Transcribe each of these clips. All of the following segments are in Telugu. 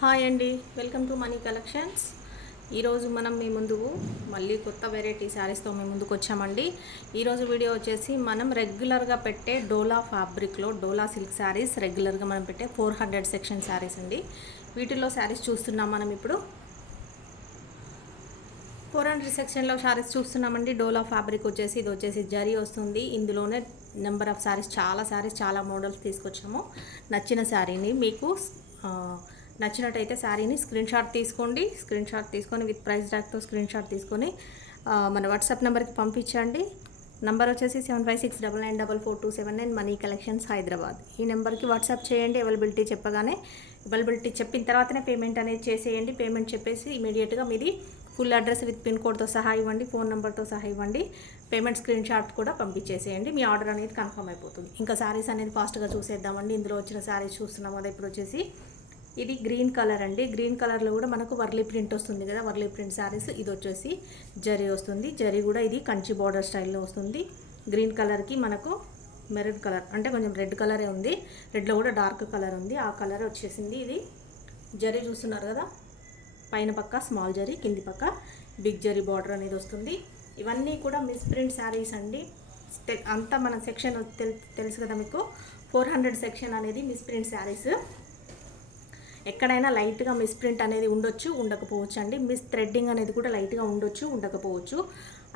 హాయ్ అండి, వెల్కమ్ టు మనీ కలెక్షన్స్. ఈరోజు మనం మీ ముందుకు మళ్ళీ కొత్త వెరైటీ శారీస్తో మీ ముందుకు వచ్చామండి. ఈరోజు వీడియో వచ్చేసి మనం రెగ్యులర్గా పెట్టే డోలా ఫ్యాబ్రిక్లో డోలా సిల్క్ శారీస్ రెగ్యులర్గా మనం పెట్టే 400 సెక్షన్ శారీస్ అండి. వీటిల్లో శారీస్ చూస్తున్నాం మనం ఇప్పుడు 400 సెక్షన్లో శారీస్ చూస్తున్నామండి. డోలా ఫ్యాబ్రిక్ వచ్చేసి ఇది వచ్చేసి జరీ వస్తుంది. ఇందులోనే నెంబర్ ఆఫ్ శారీస్ చాలా మోడల్స్ తీసుకొచ్చాము. నచ్చిన శారీని మీకు నచ్చినట్టయితే శారీని స్క్రీన్ షాట్ తీసుకొని విత్ ప్రైస్ ట్యాగ్తో స్క్రీన్ షాట్ తీసుకొని మన వాట్సాప్ నెంబర్కి పంపించండి. నంబర్ వచ్చేసి 7569944279 మనీ కలెక్షన్స్ హైదరాబాద్. ఈ నెంబర్కి వాట్సాప్ చేయండి. అవైలబిలిటీ చెప్పిన తర్వాతనే పేమెంట్ అనేది చేసేయండి. పేమెంట్ చెప్పేసి ఇమీడియట్గా మీది ఫుల్ అడ్రస్ విత్ పిన్ కోడ్తో సహా ఇవ్వండి, ఫోన్ నెంబర్తో సహా ఇవ్వండి. పేమెంట్ స్క్రీన్ షాట్ కూడా పంపించేసేయండి. మీ ఆర్డర్ అనేది కన్ఫర్మ్ అయిపోతుంది. ఇంకా శారీస్ అనేది ఫాస్ట్గా చూసేద్దామండి. ఇందులో వచ్చిన శారీస్ చూస్తున్నాం కదా. ఇప్పుడు వచ్చేసి ఇది గ్రీన్ కలర్ అండి. గ్రీన్ కలర్లో కూడా మనకు వర్లీ ప్రింట్ వస్తుంది కదా, వర్లీ ప్రింట్ శారీస్. ఇది వచ్చేసి జరీ వస్తుంది. జరీ కూడా ఇది కంచి బార్డర్ స్టైల్లో వస్తుంది. గ్రీన్ కలర్కి మనకు మెరూన్ కలర్ అంటే కొంచెం రెడ్ కలరే ఉంది. రెడ్లో కూడా డార్క్ కలర్ ఉంది. ఆ కలర్ వచ్చేసింది. ఇది జరీ చూస్తున్నారు కదా, పైన పక్క స్మాల్ జరీ, కింది పక్క బిగ్ జరీ బార్డర్ అనేది వస్తుంది. ఇవన్నీ కూడా మిస్ ప్రింట్ శారీస్ అండి. అంతా మన సెక్షన్ తెలుసు కదా మీకు, 400 సెక్షన్ అనేది మిస్ ప్రింట్ శారీస్. ఎక్కడైనా లైట్గా మిస్ ప్రింట్ అనేది ఉండొచ్చు, ఉండకపోవచ్చు అండి. మిస్ థ్రెడ్డింగ్ అనేది కూడా లైట్గా ఉండొచ్చు, ఉండకపోవచ్చు.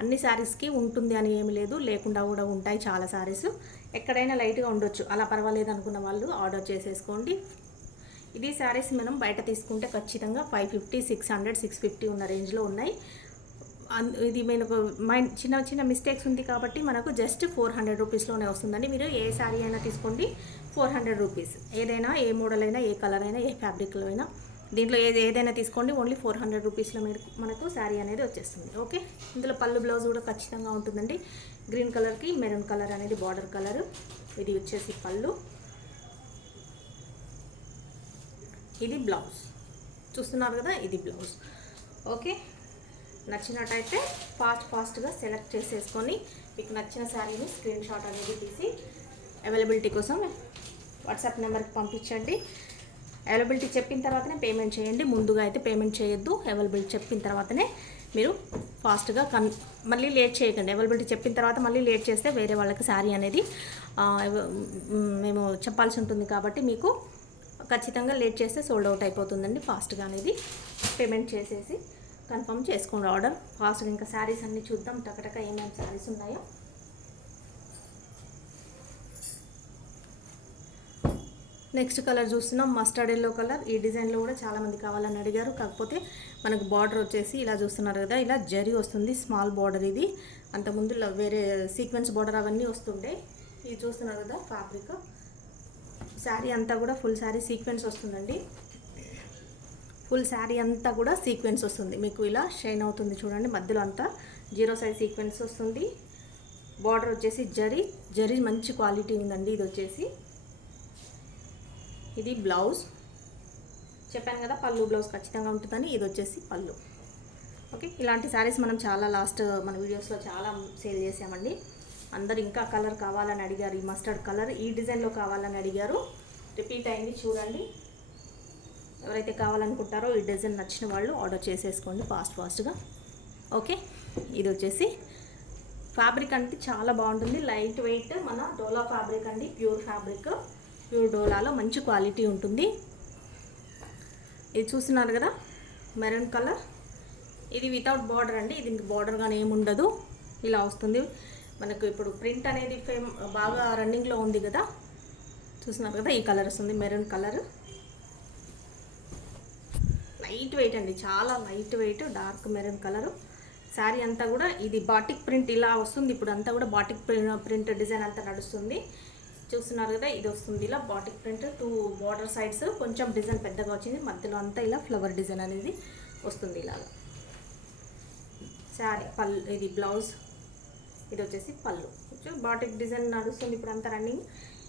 అన్ని శారీస్కి ఉంటుంది అని ఏమి లేదు, లేకుండా కూడా ఉంటాయి చాలా శారీస్. ఎక్కడైనా లైట్గా ఉండొచ్చు, అలా పర్వాలేదు అనుకున్న వాళ్ళు ఆర్డర్ చేసేసుకోండి. ఇది శారీస్ మనం బయట తీసుకుంటే ఖచ్చితంగా 550, 600, 650 ఉన్న రేంజ్లో ఉన్నాయి. ఇది మనకు చిన్న మిస్టేక్స్ ఉంది కాబట్టి మనకు జస్ట్ 400 రూపీస్లోనే వస్తుందండి. మీరు ఏ శారీ అయినా తీసుకోండి, 400 రూపీస్. ఏదైనా, ఏ మోడల్ అయినా, ఏ కలర్ అయినా, ఏ ఫ్యాబ్రిక్లో అయినా, దీంట్లో ఏదైనా తీసుకోండి, ఓన్లీ 400 రూపీస్లో మనకు శారీ అనేది వచ్చేస్తుంది. ఓకే, ఇందులో పళ్ళు బ్లౌజ్ కూడా ఖచ్చితంగా ఉంటుందండి. గ్రీన్ కలర్కి మెరూన్ కలర్ అనేది బార్డర్ కలర్. ఇది వచ్చేసి పళ్ళు, ఇది బ్లౌజ్ చూస్తున్నారు కదా, ఇది బ్లౌజ్. ఓకే, నచ్చినట్టయితే ఫాస్ట్గా సెలెక్ట్ చేసేసుకొని మీకు నచ్చిన శారీని స్క్రీన్ షాట్ అనేది తీసి అవైలబిలిటీ కోసం వాట్సాప్ నెంబర్కి పంపించండి. అవైలబిలిటీ చెప్పిన తర్వాతనే పేమెంట్ చేయండి. ముందుగా అయితే పేమెంట్ చేయొద్దు. అవైలబిలిటీ చెప్పిన తర్వాతనే మీరు ఫాస్ట్గా మళ్ళీ లేట్ చేయకండి. అవైలబిలిటీ చెప్పిన తర్వాత మళ్ళీ లేట్ చేస్తే వేరే వాళ్ళకి శారీ అనేది మేము చెప్పాల్సి ఉంటుంది కాబట్టి మీకు ఖచ్చితంగా లేట్ చేస్తే సోల్డ్ అవుట్ అయిపోతుందండి. ఫాస్ట్గా అనేది పేమెంట్ చేసేసి కన్ఫర్మ్ చేసుకోండి ఆర్డర్ ఫాస్ట్గా. ఇంకా శారీస్ అన్నీ చూద్దాం టకటక ఏమేమి శారీస్ ఉన్నాయో. నెక్స్ట్ కలర్ చూస్తున్నాం, మస్టర్డ్ ఎల్లో కలర్. ఈ డిజైన్లో కూడా చాలామంది కావాలని అడిగారు. కాకపోతే మనకు బార్డర్ వచ్చేసి ఇలా చూస్తున్నారు కదా, ఇలా జరీ వస్తుంది. స్మాల్ బార్డర్ ఇది. అంతకుముందు వేరే సీక్వెన్స్ బార్డర్ అవన్నీ వస్తుండే. ఇది చూస్తున్నారు కదా ఫ్యాబ్రిక్. శారీ అంతా కూడా ఫుల్ శారీ సీక్వెన్స్ వస్తుందండి. ఫుల్ శారీ అంతా కూడా సీక్వెన్స్ వస్తుంది. మీకు ఇలా షైన్ అవుతుంది చూడండి. మధ్యలో అంతా 0 సైజ్ సీక్వెన్స్ వస్తుంది. బార్డర్ వచ్చేసి జరీ మంచి క్వాలిటీ ఉందండి. ఇది వచ్చేసి ఇది బ్లౌజ్. చెప్పాను కదా పళ్ళు బ్లౌజ్ ఖచ్చితంగా ఉంటుందని. ఇది వచ్చేసి పళ్ళు. ఓకే, ఇలాంటి శారీస్ మనం చాలా మన వీడియోస్లో చాలా సేల్ చేసామండి. అందరు ఇంకా కలర్ కావాలని అడిగారు. ఈ మస్టర్డ్ కలర్ ఈ డిజైన్లో కావాలని అడిగారు. రిపీట్ అయింది చూడండి. ఎవరైతే కావాలనుకుంటారో ఈ డిజైన్ నచ్చిన వాళ్ళు ఆర్డర్ చేసేసుకోండి ఫాస్ట్గా. ఓకే, ఇది వచ్చేసి ఫ్యాబ్రిక్ అంటే చాలా బాగుంటుంది. లైట్ వెయిట్ మన డోలా ఫ్యాబ్రిక్ అండి. ప్యూర్ డోలాలో మంచి క్వాలిటీ ఉంటుంది. ఇది చూస్తున్నారు కదా మెరూన్ కలర్. ఇది వితౌట్ బార్డర్ అండి. ఇది బార్డర్ కానీ ఏముండదు, ఇలా వస్తుంది మనకు. ఇప్పుడు ప్రింట్ అనేది బాగా రన్నింగ్లో ఉంది కదా, చూస్తున్నారు కదా. ఈ కలర్ వస్తుంది మెరూన్ కలర్. లైట్ వెయిట్ అండి, చాలా light weight dark maroon colour. Sari అంతా కూడా ఇది బాటిక్ ప్రింట్ ఇలా వస్తుంది. ఇప్పుడు అంతా కూడా బాటిక్ ప్రింట్ డిజైన్ అంతా నడుస్తుంది. చూస్తున్నారు కదా, ఇది వస్తుంది ఇలా బాటిక్ ప్రింట్. 2 బార్డర్ సైడ్స్ కొంచెం డిజైన్ పెద్దగా వచ్చింది. మధ్యలో అంతా ఇలా ఫ్లవర్ డిజైన్ అనేది వస్తుంది ఇలాగా. శారీ పళ్ళు, ఇది బ్లౌజ్, ఇది వచ్చేసి పళ్ళు. బాటిక్ డిజైన్ నడుస్తుంది ఇప్పుడు అంతా రన్నింగ్.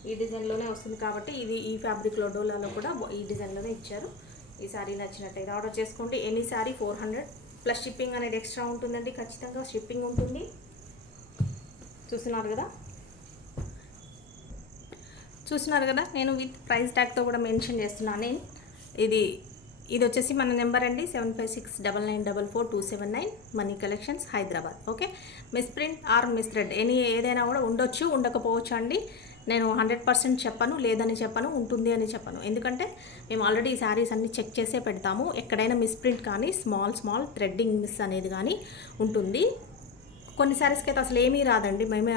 ఈ డిజైన్లోనే వస్తుంది కాబట్టి ఇది ఈ ఫ్యాబ్రిక్లో డోలాలో కూడా ఈ డిజైన్లోనే ఇచ్చారు. ఈ శారీ నచ్చినట్టయితే ఆర్డర్ చేసుకోండి. ఎనీ శారీ 400 ప్లస్ షిప్పింగ్ అనేది ఎక్స్ట్రా ఉంటుందండి. ఖచ్చితంగా షిప్పింగ్ ఉంటుంది. చూస్తున్నారు కదా నేను విత్ ప్రైస్ ట్యాగ్తో కూడా మెన్షన్ చేస్తున్నాను. ఇది ఇది వచ్చేసి మన నెంబర్ అండి 7569944279 money collections Hyderabad. Okay, miss print or miss thread ఏదైనా కూడా ఉండొచ్చు, ఉండకపోవచ్చు అండి. నేను 100% చెప్పను, లేదని చెప్పను, ఉంటుంది అని చెప్పను. ఎందుకంటే మేము ఆల్రెడీ ఈ శారీస్ అన్ని చెక్ చేసే పెడతాము. ఎక్కడైనా మిస్ ప్రింట్ కానీ స్మాల్ థ్రెడ్డింగ్ మిస్ అనేది కానీ ఉంటుంది. కొన్ని శారీస్కి అయితే అసలు ఏమీ రాదండి, మేమే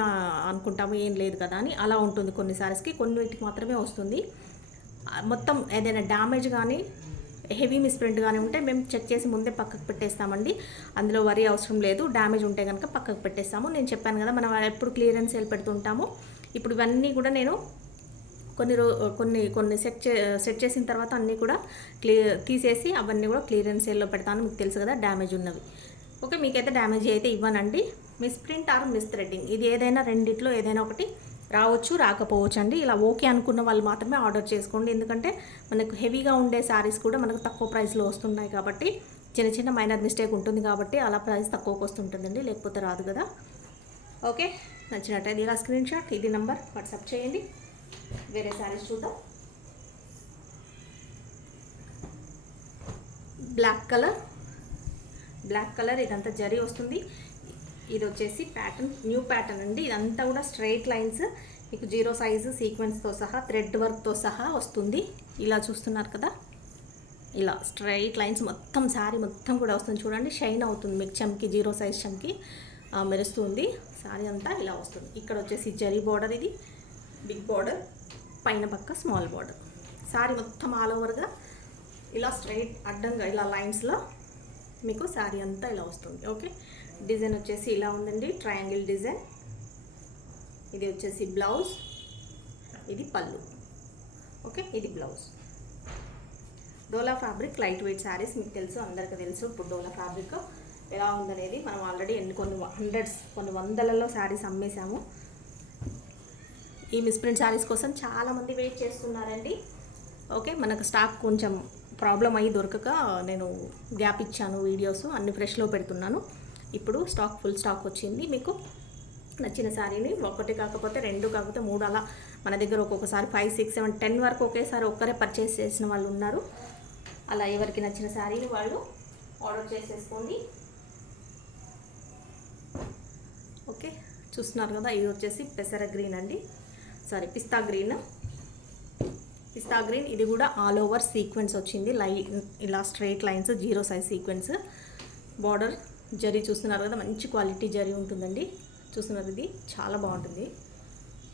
అనుకుంటాము ఏం లేదు కదా అని. అలా ఉంటుంది కొన్ని శారీస్కి, కొన్నిటికి మాత్రమే వస్తుంది. మొత్తం ఏదైనా డ్యామేజ్ కానీ హెవీ మిస్ప్రింట్ కానీ ఉంటే మేము చెక్ చేసి ముందే పక్కకు పెట్టేస్తామండి. అందులో వరి అవసరం లేదు. డ్యామేజ్ ఉంటే కనుక పక్కకు పెట్టేస్తాము. నేను చెప్పాను కదా, మనం ఎప్పుడు క్లియరెన్స్ సేల్ పెడుతుంటాము. ఇప్పుడు ఇవన్నీ కూడా నేను కొన్ని సెట్ చేసిన తర్వాత అన్నీ కూడా తీసేసి అవన్నీ కూడా క్లియరెన్స్ సేల్లో పెడతాను. మీకు తెలుసు కదా డ్యామేజ్ ఉన్నవి. ఓకే, మీకైతే డ్యామేజ్ అయితే ఇవ్వనండి. Misprint or misthreading ఇది ఏదైనా రెండిట్లో ఏదైనా ఒకటి రావచ్చు, రాకపోవచ్చు అండి. ఇలా ఓకే అనుకున్న వాళ్ళు మాత్రమే ఆర్డర్ చేసుకోండి. ఎందుకంటే మనకు హెవీగా ఉండే శారీస్ కూడా మనకు తక్కువ ప్రైస్లో వస్తున్నాయి కాబట్టి, చిన్న మైనర్ మిస్టేక్ ఉంటుంది కాబట్టి అలా ప్రైస్ తక్కువకి వస్తుంటుందండి, లేకపోతే రాదు కదా. ఓకే, నచ్చినట్టయితే ఇలా స్క్రీన్ షాట్ ఇది నెంబర్ వాట్సాప్ చేయండి. వేరే శారీస్ చూద్దాం. బ్లాక్ కలర్ ఇదంతా జరీ వస్తుంది. ఇది వచ్చేసి ప్యాటర్న్, న్యూ ప్యాటర్న్ అండి. ఇదంతా కూడా స్ట్రైట్ లైన్స్, మీకు 0 సైజు సీక్వెన్స్తో సహా థ్రెడ్ వర్క్తో సహా వస్తుంది. ఇలా చూస్తున్నారు కదా, ఇలా స్ట్రైట్ లైన్స్ మొత్తం శారీ మొత్తం కూడా వస్తుంది. చూడండి, షైన్ అవుతుంది మీకు, చమ్కి 0 సైజ్ చమ్కి మెరుస్తుంది. శారీ అంతా ఇలా వస్తుంది. ఇక్కడ వచ్చేసి జరీ బార్డర్, ఇది బిగ్ బార్డర్, పైన పక్క స్మాల్ బార్డర్. శారీ మొత్తం ఆల్ ఓవర్గా ఇలా స్ట్రైట్ అడ్డంగా ఇలా లైన్స్లో మీకు శారీ అంతా ఇలా వస్తుంది. ఓకే, డిజైన్ వచ్చేసి ఇలా ఉందండి, ట్రయాంగిల్ డిజైన్. ఇది వచ్చేసి బ్లౌజ్, ఇది పళ్ళు. ఓకే, ఇది బ్లౌజ్. డోలా ఫ్యాబ్రిక్ లైట్ వెయిట్ శారీస్ మీకు తెలుసు, అందరికీ తెలుసు. ఇప్పుడు డోలా ఫ్యాబ్రిక్ ఎలా ఉందనేది మనం ఆల్రెడీ కొన్ని వందలలో శారీస్ అమ్మేశాము. ఈ మిస్ప్రింట్ శారీస్ కోసం చాలామంది వెయిట్ చేస్తున్నారండి. ఓకే, మనకు స్టాక్ కొంచెం ప్రాబ్లం అయ్యి దొరకక నేను గ్యాప్ ఇచ్చాను. వీడియోస్ అన్ని ఫ్రెష్లో పెడుతున్నాను. ఇప్పుడు ఫుల్ స్టాక్ వచ్చింది. మీకు నచ్చిన శారీని ఒకటి కాకపోతే 2 కాకపోతే 3 అలా మన దగ్గర ఒక్కొక్కసారి 5, 6, 7, 10 వరకు ఒకేసారి ఒక్కరే పర్చేస్ చేసిన వాళ్ళు ఉన్నారు. అలా ఎవరికి నచ్చిన శారీని వాళ్ళు ఆర్డర్ చేసేసుకోండి. ఓకే, చూస్తున్నారు కదా, ఇది వచ్చేసి పెసర గ్రీన్ అండి, పిస్తా గ్రీన్. ఇది కూడా ఆల్ ఓవర్ సీక్వెన్స్ వచ్చింది. ఇలా straight lines 0 size sequence. Border zari చూస్తున్నారు కదా, మంచి క్వాలిటీ జరీ ఉంటుందండి. చూస్తున్నారు, ఇది చాలా బాగుంటుంది.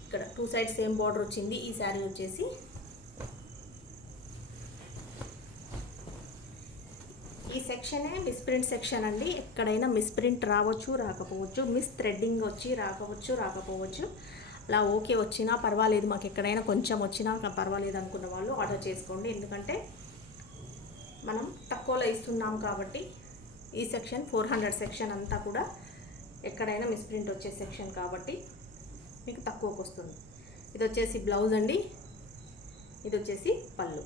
ఇక్కడ 2 సైడ్స్ సేమ్ బార్డర్ వచ్చింది. ఈ శారీ వచ్చేసి ఈ సెక్షనే మిస్ప్రింట్ సెక్షన్ అండి. ఎక్కడైనా మిస్ప్రింట్ రావచ్చు, రాకపోవచ్చు. మిస్ థ్రెడ్డింగ్ వచ్చి రాకపోవచ్చు. అలా ఓకే వచ్చినా పర్వాలేదు, మాకు ఎక్కడైనా కొంచెం వచ్చినా పర్వాలేదు అనుకున్న వాళ్ళు ఆర్డర్ చేసుకోండి. ఎందుకంటే మనం తక్కువలో ఇస్తున్నాం కాబట్టి. ఈ సెక్షన్ 400 సెక్షన్ అంతా కూడా ఎక్కడైనా మిస్ప్రింట్ వచ్చే సెక్షన్ కాబట్టి మీకు తక్కువకు వస్తుంది. ఇది వచ్చేసి బ్లౌజ్ అండి, ఇది వచ్చేసి పళ్ళు.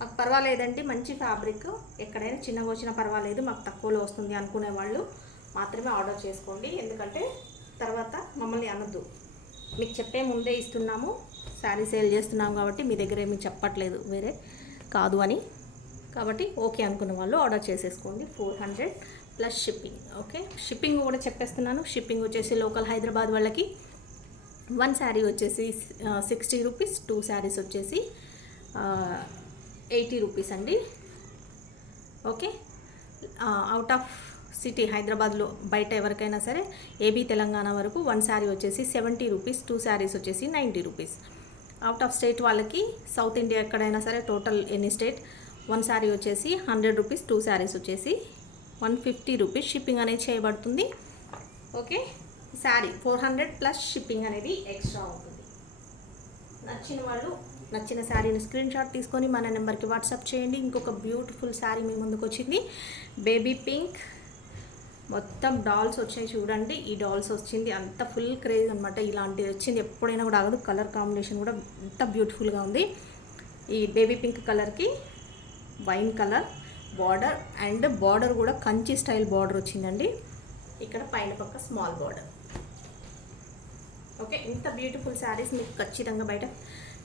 మాకు పర్వాలేదండి, మంచి ఫ్యాబ్రిక్, ఎక్కడైనా చిన్నగా వచ్చినా పర్వాలేదు, మాకు తక్కువలో వస్తుంది అనుకునే వాళ్ళు మాత్రమే ఆర్డర్ చేసుకోండి. ఎందుకంటే తర్వాత మమ్మల్ని అనొద్దు, మీకు చెప్పే ముందే ఇస్తున్నాము, శారీ సేల్ చేస్తున్నాము కాబట్టి మీ దగ్గర ఏమీ చెప్పట్లేదు వేరే కాదు అని. కాబట్టి ఓకే అనుకున్న వాళ్ళు ఆర్డర్ చేసేసుకోండి. 400 ప్లస్ షిప్పింగ్. ఓకే, షిప్పింగ్ కూడా చెప్పేస్తున్నాను. షిప్పింగ్ వచ్చేసి లోకల్ హైదరాబాద్ వాళ్ళకి 1 శారీ వచ్చేసి 60 రూపీస్, 2 శారీస్ వచ్చేసి 80 రూపీస్ అండి. ఓకే, అవుట్ ఆఫ్ సిటీ హైదరాబాద్లో బయట ఎవరికైనా సరే ఏబీ తెలంగాణ వరకు 1 శారీ వచ్చేసి 70 రూపీస్, 2 శారీస్ వచ్చేసి 90 రూపీస్. అవుట్ ఆఫ్ స్టేట్ వాళ్ళకి సౌత్ ఇండియా ఎక్కడైనా సరే టోటల్ ఎనీ స్టేట్ 1 శారీ వచ్చేసి 100 రూపీస్, 2 శారీస్ వచ్చేసి 150 రూపీస్ షిప్పింగ్ అనేది చేయబడుతుంది. ఓకే, శారీ 400 ప్లస్ షిప్పింగ్ అనేది ఎక్స్ట్రా ఉంటుంది. నచ్చిన వాళ్ళు నచ్చిన శారీని స్క్రీన్ షాట్ తీసుకొని మన నెంబర్కి వాట్సాప్ చేయండి. ఇంకొక బ్యూటిఫుల్ శారీ మీ ముందుకు వచ్చింది, బేబీ పింక్. మొత్తం డాల్స్ వచ్చాయి చూడండి. ఈ డాల్స్ వచ్చింది అంత ఫుల్ క్రేజ్ అనమాట. ఇలాంటిది వచ్చింది ఎప్పుడైనా కూడా ఆగదు. కలర్ కాంబినేషన్ కూడా ఎంత బ్యూటిఫుల్గా ఉంది. ఈ బేబీ పింక్ కలర్కి wine colour border, and border కూడా కంచి స్టైల్ బార్డర్ వచ్చిందండి. ఇక్కడ పైన పక్క స్మాల్ బార్డర్. ఓకే, ఇంత బ్యూటిఫుల్ శారీస్ మీకు ఖచ్చితంగా బయట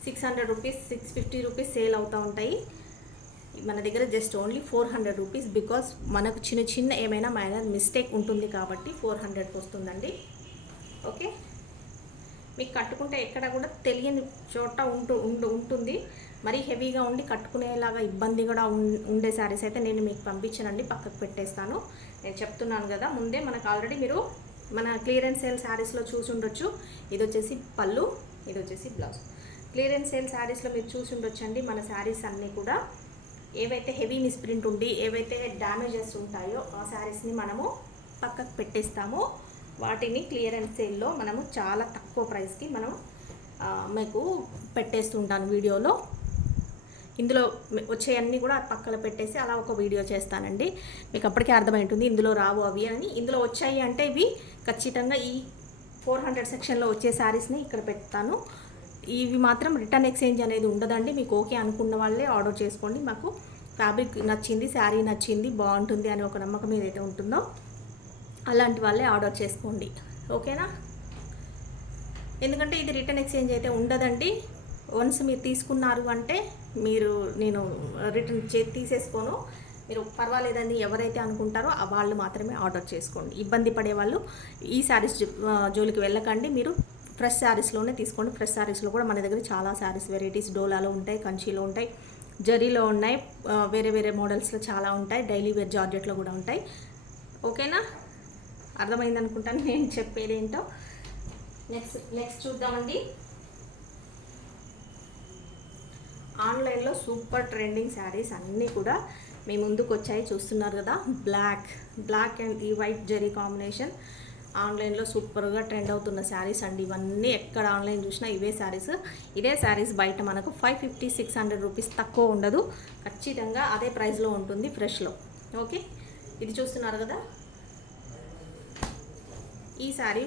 600 రూపీస్, 650 రూపీస్ సేల్ అవుతూ ఉంటాయి. మన దగ్గర జస్ట్ ఓన్లీ 400 రూపీస్, బికాస్ మనకు చిన్న చిన్న ఏమైనా మైనర్ మిస్టేక్ ఉంటుంది కాబట్టి 400కి వస్తుందండి. ఓకే, మీకు కట్టుకుంటే ఎక్కడ కూడా తెలియని చోట ఉంటుంది. మరీ హెవీగా ఉండి కట్టుకునేలాగా ఇబ్బంది కూడా ఉండే శారీస్ అయితే నేను మీకు పంపించానండి, పక్కకు పెట్టేస్తాను. నేను చెప్తున్నాను కదా ముందే, మనకు ఆల్రెడీ మీరు మన క్లియరెన్స్ సేల్ శారీస్లో చూసి ఉండొచ్చు. ఇది వచ్చేసి పళ్ళు, ఇది వచ్చేసి బ్లౌజ్. క్లియరెన్స్ సేల్ శారీస్లో మీరు చూసి ఉండొచ్చండి. మన శారీస్ అన్నీ కూడా ఏవైతే హెవీ మిస్ప్రింట్ ఉండి ఏవైతే డ్యామేజెస్ ఉంటాయో ఆ శారీస్ని మనము పక్కకు పెట్టేస్తాము. వాటిని క్లియరెన్స్ సేల్లో మనము చాలా తక్కువ ప్రైస్కి మనం మీకు పెట్టేస్తుంటాను వీడియోలో. ఇందులో వచ్చేవన్నీ కూడా పక్కన పెట్టేసి అలా ఒక వీడియో చేస్తానండి. మీకు అప్పటికే అర్థమైంటుంది ఇందులో రావు అవి అని. ఇందులో వచ్చాయి అంటే ఇవి ఖచ్చితంగా ఈ 400 సెక్షన్లో వచ్చే శారీస్ని ఇక్కడ పెడతాను. ఇవి మాత్రం రిటర్న్ ఎక్స్చేంజ్ అనేది ఉండదండి. మీకు ఓకే అనుకున్న వాళ్ళే ఆర్డర్ చేసుకోండి. మాకు ఫ్యాబ్రిక్ నచ్చింది, శారీ నచ్చింది, బాగుంటుంది అని ఒక నమ్మకం ఏదైతే ఉంటుందో అలాంటి వాళ్ళే ఆర్డర్ చేసుకోండి. ఓకేనా? ఎందుకంటే ఇది రిటర్న్ ఎక్స్చేంజ్ అయితే ఉండదండి. వన్స్ మీరు తీసుకున్నారు అంటే నేను రిటర్న్ తీసేసుకోను. మీరు పర్వాలేదని ఎవరైతే అనుకుంటారో వాళ్ళు మాత్రమే ఆర్డర్ చేసుకోండి. ఇబ్బంది పడే వాళ్ళు ఈ శారీస్ జోలికి వెళ్ళకండి. మీరు ఫ్రెష్ శారీస్లోనే తీసుకోండి. ఫ్రెష్ శారీస్లో కూడా మన దగ్గర చాలా శారీస్ వెరైటీస్ డోలాలో ఉంటాయి, కంచిలో ఉంటాయి, జరీలో ఉన్నాయి, వేరే వేరే మోడల్స్లో చాలా ఉంటాయి, డైలీ వేర్ జార్జెట్లో కూడా ఉంటాయి. ఓకేనా? అర్థమైంది అనుకుంటాను నేను చెప్పేది ఏంటో. నెక్స్ట్ చూద్దామండి. ఆన్లైన్లో సూపర్ ట్రెండింగ్ శారీస్ అన్నీ కూడా మీ ముందుకు వచ్చాయి, చూస్తున్నారు కదా. బ్లాక్ అండ్ ఈ వైట్ జరీ కాంబినేషన్ ఆన్లైన్లో సూపర్గా ట్రెండ్ అవుతున్న శారీస్ అండి ఇవన్నీ. ఎక్కడ ఆన్లైన్ చూసినా ఇవే శారీస్. ఇదే శారీస్ బయట మనకు 550-600 రూపీస్ తక్కువ ఉండదు, ఖచ్చితంగా అదే ప్రైస్లో ఉంటుంది ఫ్రెష్లో. ఓకే, ఇది చూస్తున్నారు కదా. ఈ శారీ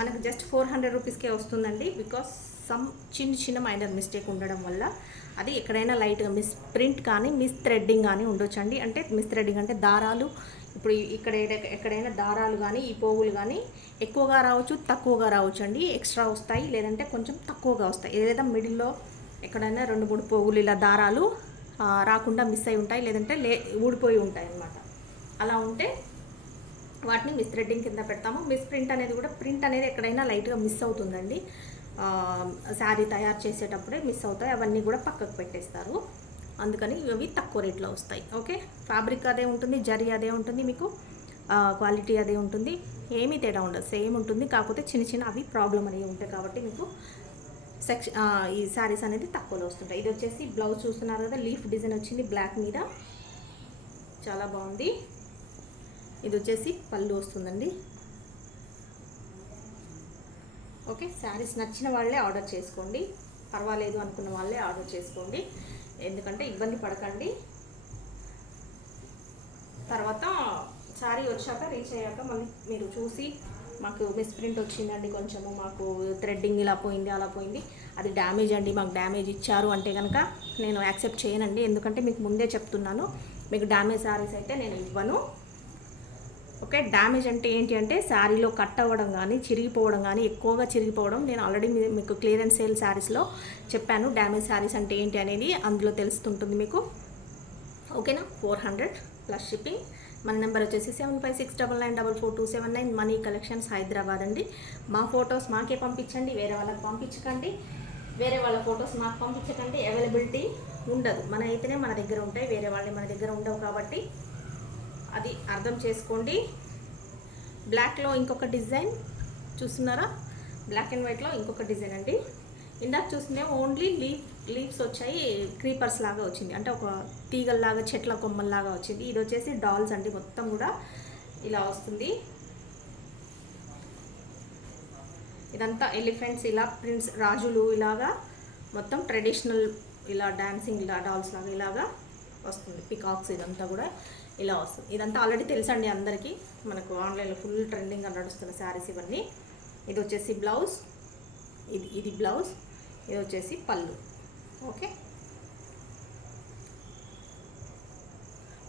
మనకు జస్ట్ 400 రూపీస్కే వస్తుందండి. బికాస్ సమ్ చిన్న మైనర్ మిస్టేక్ ఉండడం వల్ల అది ఎక్కడైనా లైట్గా మిస్ ప్రింట్ కానీ మిస్ థ్రెడ్డింగ్ కానీ ఉండొచ్చండి. అంటే మిస్ థ్రెడ్డింగ్ అంటే దారాలు, ఇప్పుడు ఇక్కడ ఎక్కడైనా దారాలు కానీ ఈ పోగులు కానీ ఎక్కువగా రావచ్చు, తక్కువగా రావచ్చు అండి. ఎక్స్ట్రా వస్తాయి, లేదంటే కొంచెం తక్కువగా వస్తాయి. ఏదైనా మిడిల్లో ఎక్కడైనా 2-3 పోగులు ఇలా దారాలు రాకుండా మిస్ అయి ఉంటాయి, లేదంటే ఊడిపోయి ఉంటాయి అన్నమాట. అలా ఉంటే వాటిని మిస్ థ్రెడ్డింగ్ కింద పెడతాము. మిస్ ప్రింట్ అనేది కూడా ప్రింట్ అనేది ఎక్కడైనా లైట్గా మిస్ అవుతుందండి. శారీ తయారు చేసేటప్పుడే మిస్ అవుతాయి, అవన్నీ కూడా పక్కకు పెట్టేస్తారు. అందుకని ఇవి తక్కువ రేట్లో వస్తాయి. ఓకే, ఫ్యాబ్రిక్ అదే ఉంటుంది, జరీ అదే ఉంటుంది, మీకు క్వాలిటీ అదే ఉంటుంది, ఏమీ తేడా ఉండదు, సేమ్ ఉంటుంది. కాకపోతే చిన్న అవి ప్రాబ్లం అనేవి ఉంటాయి కాబట్టి మీకు ఈ శారీస్ అనేది తక్కువలో వస్తుంటాయి. ఇది వచ్చేసి బ్లౌజ్ చూస్తున్నారు కదా, లీఫ్ డిజైన్ వచ్చింది బ్లాక్ మీద, చాలా బాగుంది. ఇది వచ్చేసి పళ్ళు వస్తుందండి. ఓకే, శారీస్ నచ్చిన వాళ్ళే ఆర్డర్ చేసుకోండి, పర్వాలేదు అనుకున్న వాళ్ళే ఆర్డర్ చేసుకోండి. ఎందుకంటే ఇబ్బంది పడకండి. తర్వాత శారీ వచ్చాక రీచ్ అయ్యాక మళ్ళీ మీరు చూసి మాకు మిస్ ప్రింట్ వచ్చిందండి, కొంచెము మాకు థ్రెడ్డింగ్ ఇలా పోయింది అలా పోయింది, అది డ్యామేజ్ అండి, మాకు డ్యామేజ్ ఇచ్చారు అంటే కనుక నేను యాక్సెప్ట్ చేయనండి. ఎందుకంటే మీకు ముందే చెప్తున్నాను, మీకు డ్యామేజ్ శారీస్ అయితే నేను ఇవ్వను. ఓకే, డ్యామేజ్ అంటే ఏంటి అంటే శారీలో కట్ అవ్వడం కానీ చిరిగిపోవడం కానీ, ఎక్కువగా చిరిగిపోవడం. నేను ఆల్రెడీ మీకు క్లియరెన్స్ సేల్ శారీస్లో చెప్పాను డ్యామేజ్ శారీస్ అంటే ఏంటి అనేది, అందులో తెలుస్తుంటుంది మీకు. ఓకేనా? 400 ప్లస్ షిప్పింగ్. మన నెంబర్ వచ్చేసి 7569944279. మనీ కలెక్షన్స్ హైదరాబాద్ అండి. మా ఫొటోస్ మాకే పంపించండి, వేరే వాళ్ళకి పంపించకండి, వేరే వాళ్ళ ఫొటోస్ మాకు పంపించకండి. అవైలబిలిటీ ఉండదు, మన అయితేనే మన దగ్గర ఉంటాయి, వేరే వాళ్ళే మన దగ్గర ఉండవు కాబట్టి అది అర్థం చేసుకోండి. బ్లాక్లో ఇంకొక డిజైన్ చూస్తున్నారా, బ్లాక్ అండ్ వైట్లో ఇంకొక డిజైన్ అండి. ఇందాక చూస్తుంటే ఓన్లీ లీవ్స్ వచ్చాయి, క్రీపర్స్ లాగా వచ్చింది, అంటే ఒక తీగల్లాగా చెట్ల కొమ్మల్లాగా వచ్చింది. ఇది వచ్చేసి డాల్స్ అండి, మొత్తం కూడా ఇలా వస్తుంది. ఇదంతా ఎలిఫెంట్స్, ఇలా ప్రిన్స్ రాజులు, ఇలాగా మొత్తం ట్రెడిషనల్ ఇలా డాన్సింగ్ ఇలా డాల్స్ లాగా ఇలాగా వస్తుంది. పికాక్స్ ఇదంతా కూడా ఇలా వస్తుంది. ఇదంతా ఆల్రెడీ తెలుసండి అందరికీ, మనకు ఆన్లైన్లో ఫుల్ ట్రెండింగ్గా నడుస్తున్న శారీస్ ఇవన్నీ. ఇది వచ్చేసి బ్లౌజ్, ఇది బ్లౌజ్, ఇది వచ్చేసి పళ్ళు. ఓకే,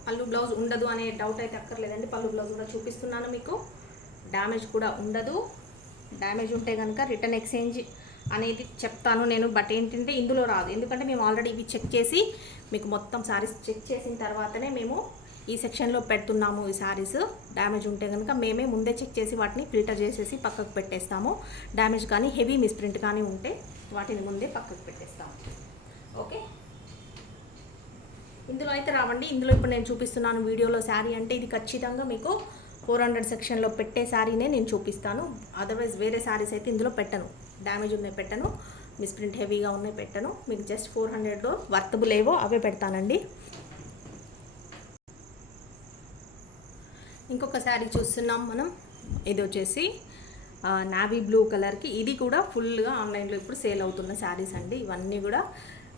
పళ్ళు బ్లౌజ్ ఉండదు అనే డౌట్ అయితే అక్కర్లేదండి. పళ్ళు బ్లౌజ్ కూడా చూపిస్తున్నాను మీకు. డ్యామేజ్ కూడా ఉండదు. డ్యామేజ్ ఉంటే కనుక రిటర్న్ ఎక్స్చేంజ్ అనేది చెప్తాను నేను. బట్ ఏంటంటే ఇందులో రాదు, ఎందుకంటే మేము ఆల్రెడీ ఇవి చెక్ చేసి మీకు మొత్తం శారీస్ చెక్ చేసిన తర్వాతనే మేము ఈ సెక్షన్లో పెడుతున్నాము. ఈ శారీస్ డ్యామేజ్ ఉంటే కనుక మేమే ముందే చెక్ చేసి వాటిని ఫిల్టర్ చేసేసి పక్కకు పెట్టేస్తాము. డ్యామేజ్ కానీ హెవీ మిస్ప్రింట్ కానీ ఉంటే వాటిని ముందే పక్కకు పెట్టేస్తాము. ఓకే, ఇందులో అయితే రావండి. ఇందులో ఇప్పుడు నేను చూపిస్తున్నాను వీడియోలో శారీ అంటే ఇది ఖచ్చితంగా మీకు 400 సెక్షన్లో పెట్టే శారీనే నేను చూపిస్తాను. అదర్వైజ్ వేరే శారీస్ అయితే ఇందులో పెట్టను. డ్యామేజ్ ఉన్నాయి పెట్టను, మిస్ప్రింట్ హెవీగా ఉన్నాయి పెట్టను. మీకు జస్ట్ 400లో వర్తబుల్ ఏవో అవే పెడతానండి. ఇంకొక శారీ చూస్తున్నాం మనం. ఇది వచ్చేసి నావీ బ్లూ కలర్కి, ఇది కూడా ఫుల్గా ఆన్లైన్లో ఇప్పుడు సేల్ అవుతున్న శారీస్ అండి. ఇవన్నీ కూడా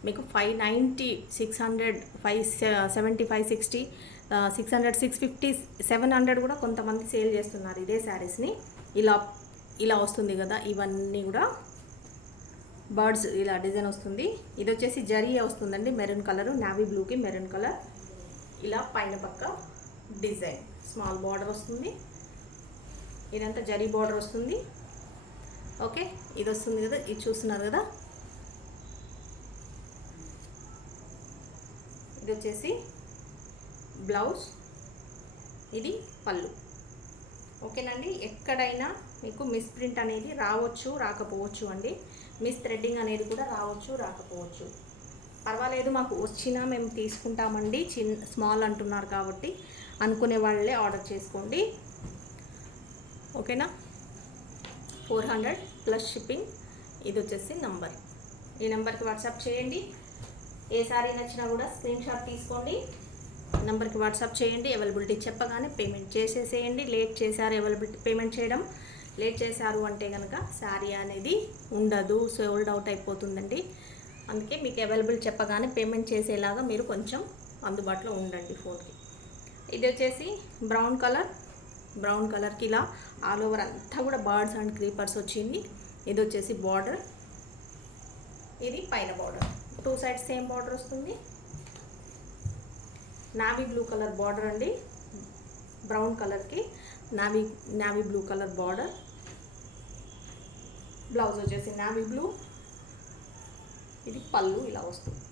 మీకు 590, 600, 575, 60, 600, 650, 700 కూడా కొంతమంది సేల్ చేస్తున్నారు ఇదే శారీస్ని. ఇలా వస్తుంది కదా, ఇవన్నీ కూడా బర్డ్స్ ఇలా డిజైన్ వస్తుంది. ఇది వచ్చేసి జరీ వస్తుందండి, మెరూన్ కలర్, నావీ బ్లూకి మెరూన్ కలర్. ఇలా పైన పక్క డిజైన్ స్మాల్ బార్డర్ వస్తుంది. ఇదంతా జరీ బార్డర్ వస్తుంది. ఓకే, ఇది వస్తుంది కదా, ఇది చూస్తున్నారు కదా. ఇది వచ్చేసి బ్లౌజ్, ఇది పళ్ళు. ఓకేనండి, ఎక్కడైనా మీకు మిస్ ప్రింట్ అనేది రావచ్చు రాకపోవచ్చు అండి. మిస్ థ్రెడ్డింగ్ అనేది కూడా రావచ్చు రాకపోవచ్చు, పర్వాలేదు. మాకు వచ్చినా మేము తీసుకుంటామండి. స్మాల్ అంటున్నారు కాబట్టి అనుకునే వాళ్ళే ఆర్డర్ చేసుకోండి. ఓకేనా, 400 ప్లస్ షిప్పింగ్. ఇది వచ్చేసి నంబర్, ఈ నెంబర్కి వాట్సాప్ చేయండి. ఏ సారీ నచ్చినా కూడా స్క్రీన్ షాట్ తీసుకోండి, నెంబర్కి వాట్సాప్ చేయండి. అవైలబిలిటీ చెప్పగానే పేమెంట్ చేసేసేయండి. లేట్ చేశారు అవైలబిలిటీ పేమెంట్ చేయడం, లేట్ చేశారు అంటే కనుక శారీ అనేది ఉండదు, సోల్డ్ అవుట్ అయిపోతుందండి. అందుకే మీకు అవైలబుల్ చెప్పగానే పేమెంట్ చేసేలాగా మీరు కొంచెం అందుబాటులో ఉండండి ఫోన్కి. ఇది వచ్చేసి బ్రౌన్ కలర్కి ఇలా ఆల్ ఓవర్ అంతా కూడా బర్డ్స్ అండ్ క్రీపర్స్ వచ్చింది. ఇది వచ్చేసి బార్డర్, ఇది పైన బార్డర్, 2 సైడ్స్ సేమ్ బార్డర్ వస్తుంది. నావీ బ్లూ కలర్ బార్డర్ అండి, బ్రౌన్ కలర్కి navy blue colour border. Blouse వచ్చేసి నావీ బ్లూ, ఇది పళ్ళు ఇలా వస్తుంది.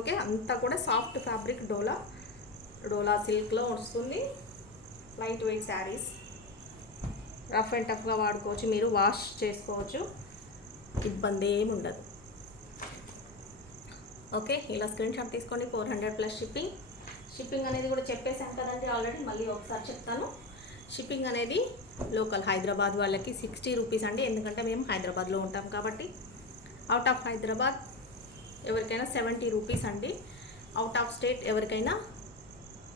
ఓకే, అంతా కూడా సాఫ్ట్ ఫ్యాబ్రిక్ డోలా సిల్క్లో వస్తుంది. Light weight saris, rough and టఫ్గా వాడుకోవచ్చు, మీరు వాష్ చేసుకోవచ్చు, ఇబ్బంది ఏమి ఉండదు. ఓకే, ఇలా స్క్రీన్ షాట్ తీసుకోండి. 400 ప్లస్ షిప్పింగ్ అనేది కూడా చెప్పేసాను కదండి ఆల్రెడీ, మళ్ళీ ఒకసారి చెప్తాను. షిప్పింగ్ అనేది లోకల్ హైదరాబాద్ వాళ్ళకి 60 రూపీస్ అండి, ఎందుకంటే మేము హైదరాబాద్లో ఉంటాం కాబట్టి. అవుట్ ఆఫ్ హైదరాబాద్ ఎవరికైనా 70 రూపీస్ అండి. అవుట్ ఆఫ్ స్టేట్ ఎవరికైనా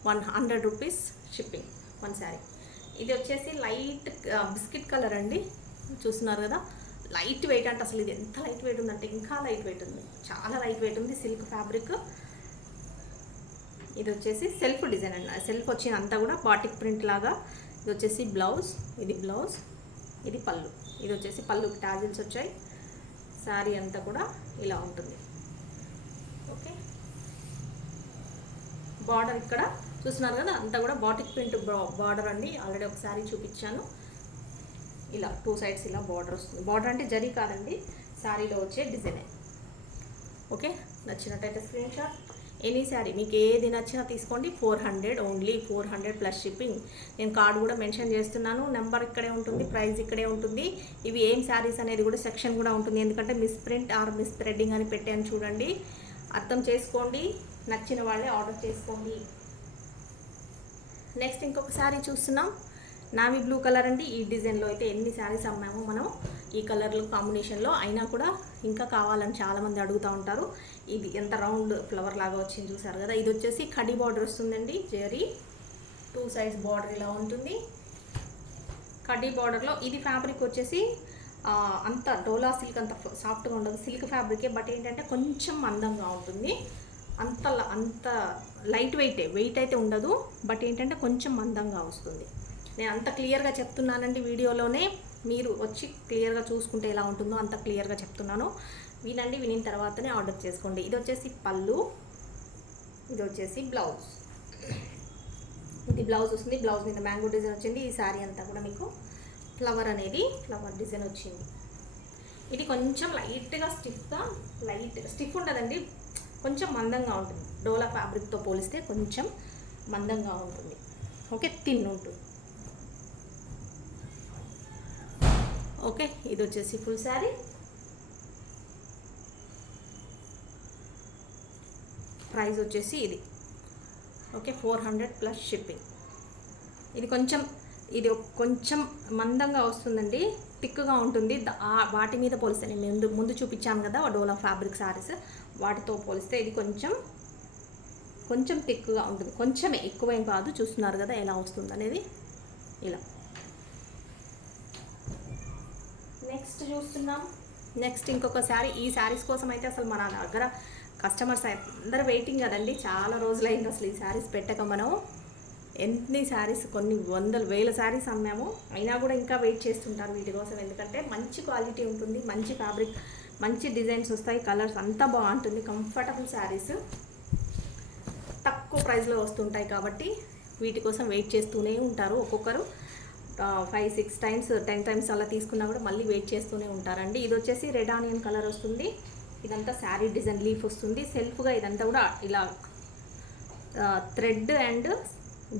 100 రూపీస్ షిప్పింగ్ వన్ శారీ. ఇది వచ్చేసి లైట్ బిస్కెట్ కలర్ అండి, చూస్తున్నారు కదా. లైట్ వెయిట్ అంటే అసలు ఇది ఎంత లైట్ వెయిట్ ఉందంటే ఇంకా లైట్ వెయిట్ ఉంది, చాలా లైట్ వెయిట్ ఉంది. Silk fabric. ఇది వచ్చేసి సెల్ఫ్ డిజైన్ అండి, సెల్ఫ్ వచ్చిన అంతా కూడా బాటిక్ ప్రింట్ లాగా. ఇది వచ్చేసి బ్లౌజ్, ఇది పళ్ళు. ఇది వచ్చేసి పళ్ళు టాజిల్స్ వచ్చాయి. శారీ అంతా కూడా ఇలా ఉంటుంది. ఓకే, బార్డర్ ఇక్కడ చూస్తున్నారు కదా, అంతా కూడా బాటిక్ ప్రింట్ బార్డర్ అండి. ఆల్రెడీ ఒక శారీ చూపించాను. ఇలా 2 సైడ్స్ ఇలా బార్డర్ వస్తుంది. బార్డర్ అంటే జరీ కాదండి, శారీలో వచ్చే డిజైనే. ఓకే, నచ్చినట్టయితే స్క్రీన్ షాట్. ఎనీ శారీ మీకు ఏది నచ్చినా తీసుకోండి. 400 ఓన్లీ, 400 ప్లస్ షిప్పింగ్. నేను కార్డు కూడా మెన్షన్ చేస్తున్నాను, నెంబర్ ఇక్కడే ఉంటుంది, ప్రైస్ ఇక్కడే ఉంటుంది. ఇవి ఏం శారీస్ అనేది కూడా సెక్షన్ కూడా ఉంటుంది, ఎందుకంటే miss print or miss threading అని పెట్టాను చూడండి, అర్థం చేసుకోండి. నచ్చిన వాళ్ళే ఆర్డర్ చేసుకోండి. నెక్స్ట్ ఇంకొక శారీ చూస్తున్నాం, నావీ బ్లూ కలర్ అండి. ఈ డిజైన్లో అయితే ఎన్ని శారీస్ అమ్మామో మనం ఈ కలర్లో కాంబినేషన్లో, అయినా కూడా ఇంకా కావాలని చాలామంది అడుగుతూ ఉంటారు. ఇది ఎంత రౌండ్ ఫ్లవర్ లాగా వచ్చింది చూసారు కదా. ఇది వచ్చేసి కడి బార్డర్ వస్తుందండి, జరీ 2 సైడ్స్ బార్డర్ ఇలా ఉంటుంది. కడి బార్డర్లో ఇది ఫ్యాబ్రిక్ వచ్చేసి అంత డోలా సిల్క్ అంత సాఫ్ట్గా ఉండదు, సిల్క్ ఫ్యాబ్రికే. బట్ ఏంటంటే కొంచెం మందంగా ఉంటుంది, అంత లైట్ వెయిట్ అయితే ఉండదు. బట్ ఏంటంటే కొంచెం మందంగా వస్తుంది. నేను అంత క్లియర్గా చెప్తున్నానండి వీడియోలోనే, మీరు వచ్చి క్లియర్గా చూసుకుంటే ఎలా ఉంటుందో అంత క్లియర్గా చెప్తున్నాను. వినండి, వినిన తర్వాతనే ఆర్డర్ చేసుకోండి. ఇది వచ్చేసి పళ్ళు, ఇది వచ్చేసి బ్లౌజ్. ఇది బ్లౌజ్ వస్తుంది, బ్లౌజ్ మీద మ్యాంగో డిజైన్ వచ్చింది. ఈ శారీ అంతా కూడా మీకు ఫ్లవర్ డిజైన్ వచ్చింది. ఇది కొంచెం స్టిఫ్ ఉండదండి, కొంచెం మందంగా ఉంటుంది. డోలా ఫ్యాబ్రిక్తో పోలిస్తే కొంచెం మందంగా ఉంటుంది. ఓకే, థిన్ ఉంటుంది. ఓకే, ఇది వచ్చేసి ఫుల్ శారీ. ప్రైస్ వచ్చేసి ఇది ఓకే 400 ప్లస్ షిప్పింగ్. ఇది కొంచెం మందంగా వస్తుందండి, థిక్గా ఉంటుంది. వాటి మీద పోలిస్తే నేను ముందు చూపించాను కదా డోలా ఫ్యాబ్రిక్ శారీస్, వాటితో పోలిస్తే ఇది కొంచెం థిక్గా ఉంటుంది. కొంచెమే, ఎక్కువేం కాదు. చూస్తున్నారు కదా ఎలా వస్తుంది అనేది. ఇలా నెక్స్ట్ చూస్తున్నాం. నెక్స్ట్ ఇంకొక శారీ. ఈ శారీస్ కోసం అయితే అసలు మన దగ్గర కస్టమర్స్ అందరూ వెయిటింగ్ కదండి. చాలా రోజులైంది అసలు ఈ శారీస్ పెట్టక. మనం ఎన్ని శారీస్, కొన్ని వందల వేల శారీస్ అమ్మాము, అయినా కూడా ఇంకా వెయిట్ చేస్తుంటారు వీటి కోసం. ఎందుకంటే మంచి క్వాలిటీ ఉంటుంది, మంచి ఫ్యాబ్రిక్, మంచి డిజైన్స్ వస్తాయి, కలర్స్ అంతా బాగుంటుంది. కంఫర్టబుల్ శారీస్ తక్కువ ప్రైస్లో వస్తుంటాయి కాబట్టి వీటి కోసం వెయిట్ చేస్తూనే ఉంటారు. ఒక్కొక్కరు 5-6 టైమ్స్ 10 టైమ్స్ అలా తీసుకున్నా కూడా మళ్ళీ వెయిట్ చేస్తూనే ఉంటారండి. ఇది వచ్చేసి రెడ్ ఆనియన్ కలర్ వస్తుంది. ఇదంతా శారీ డిజైన్ లీఫ్ వస్తుంది. సెల్ఫ్గా ఇదంతా కూడా ఇలా థ్రెడ్ అండ్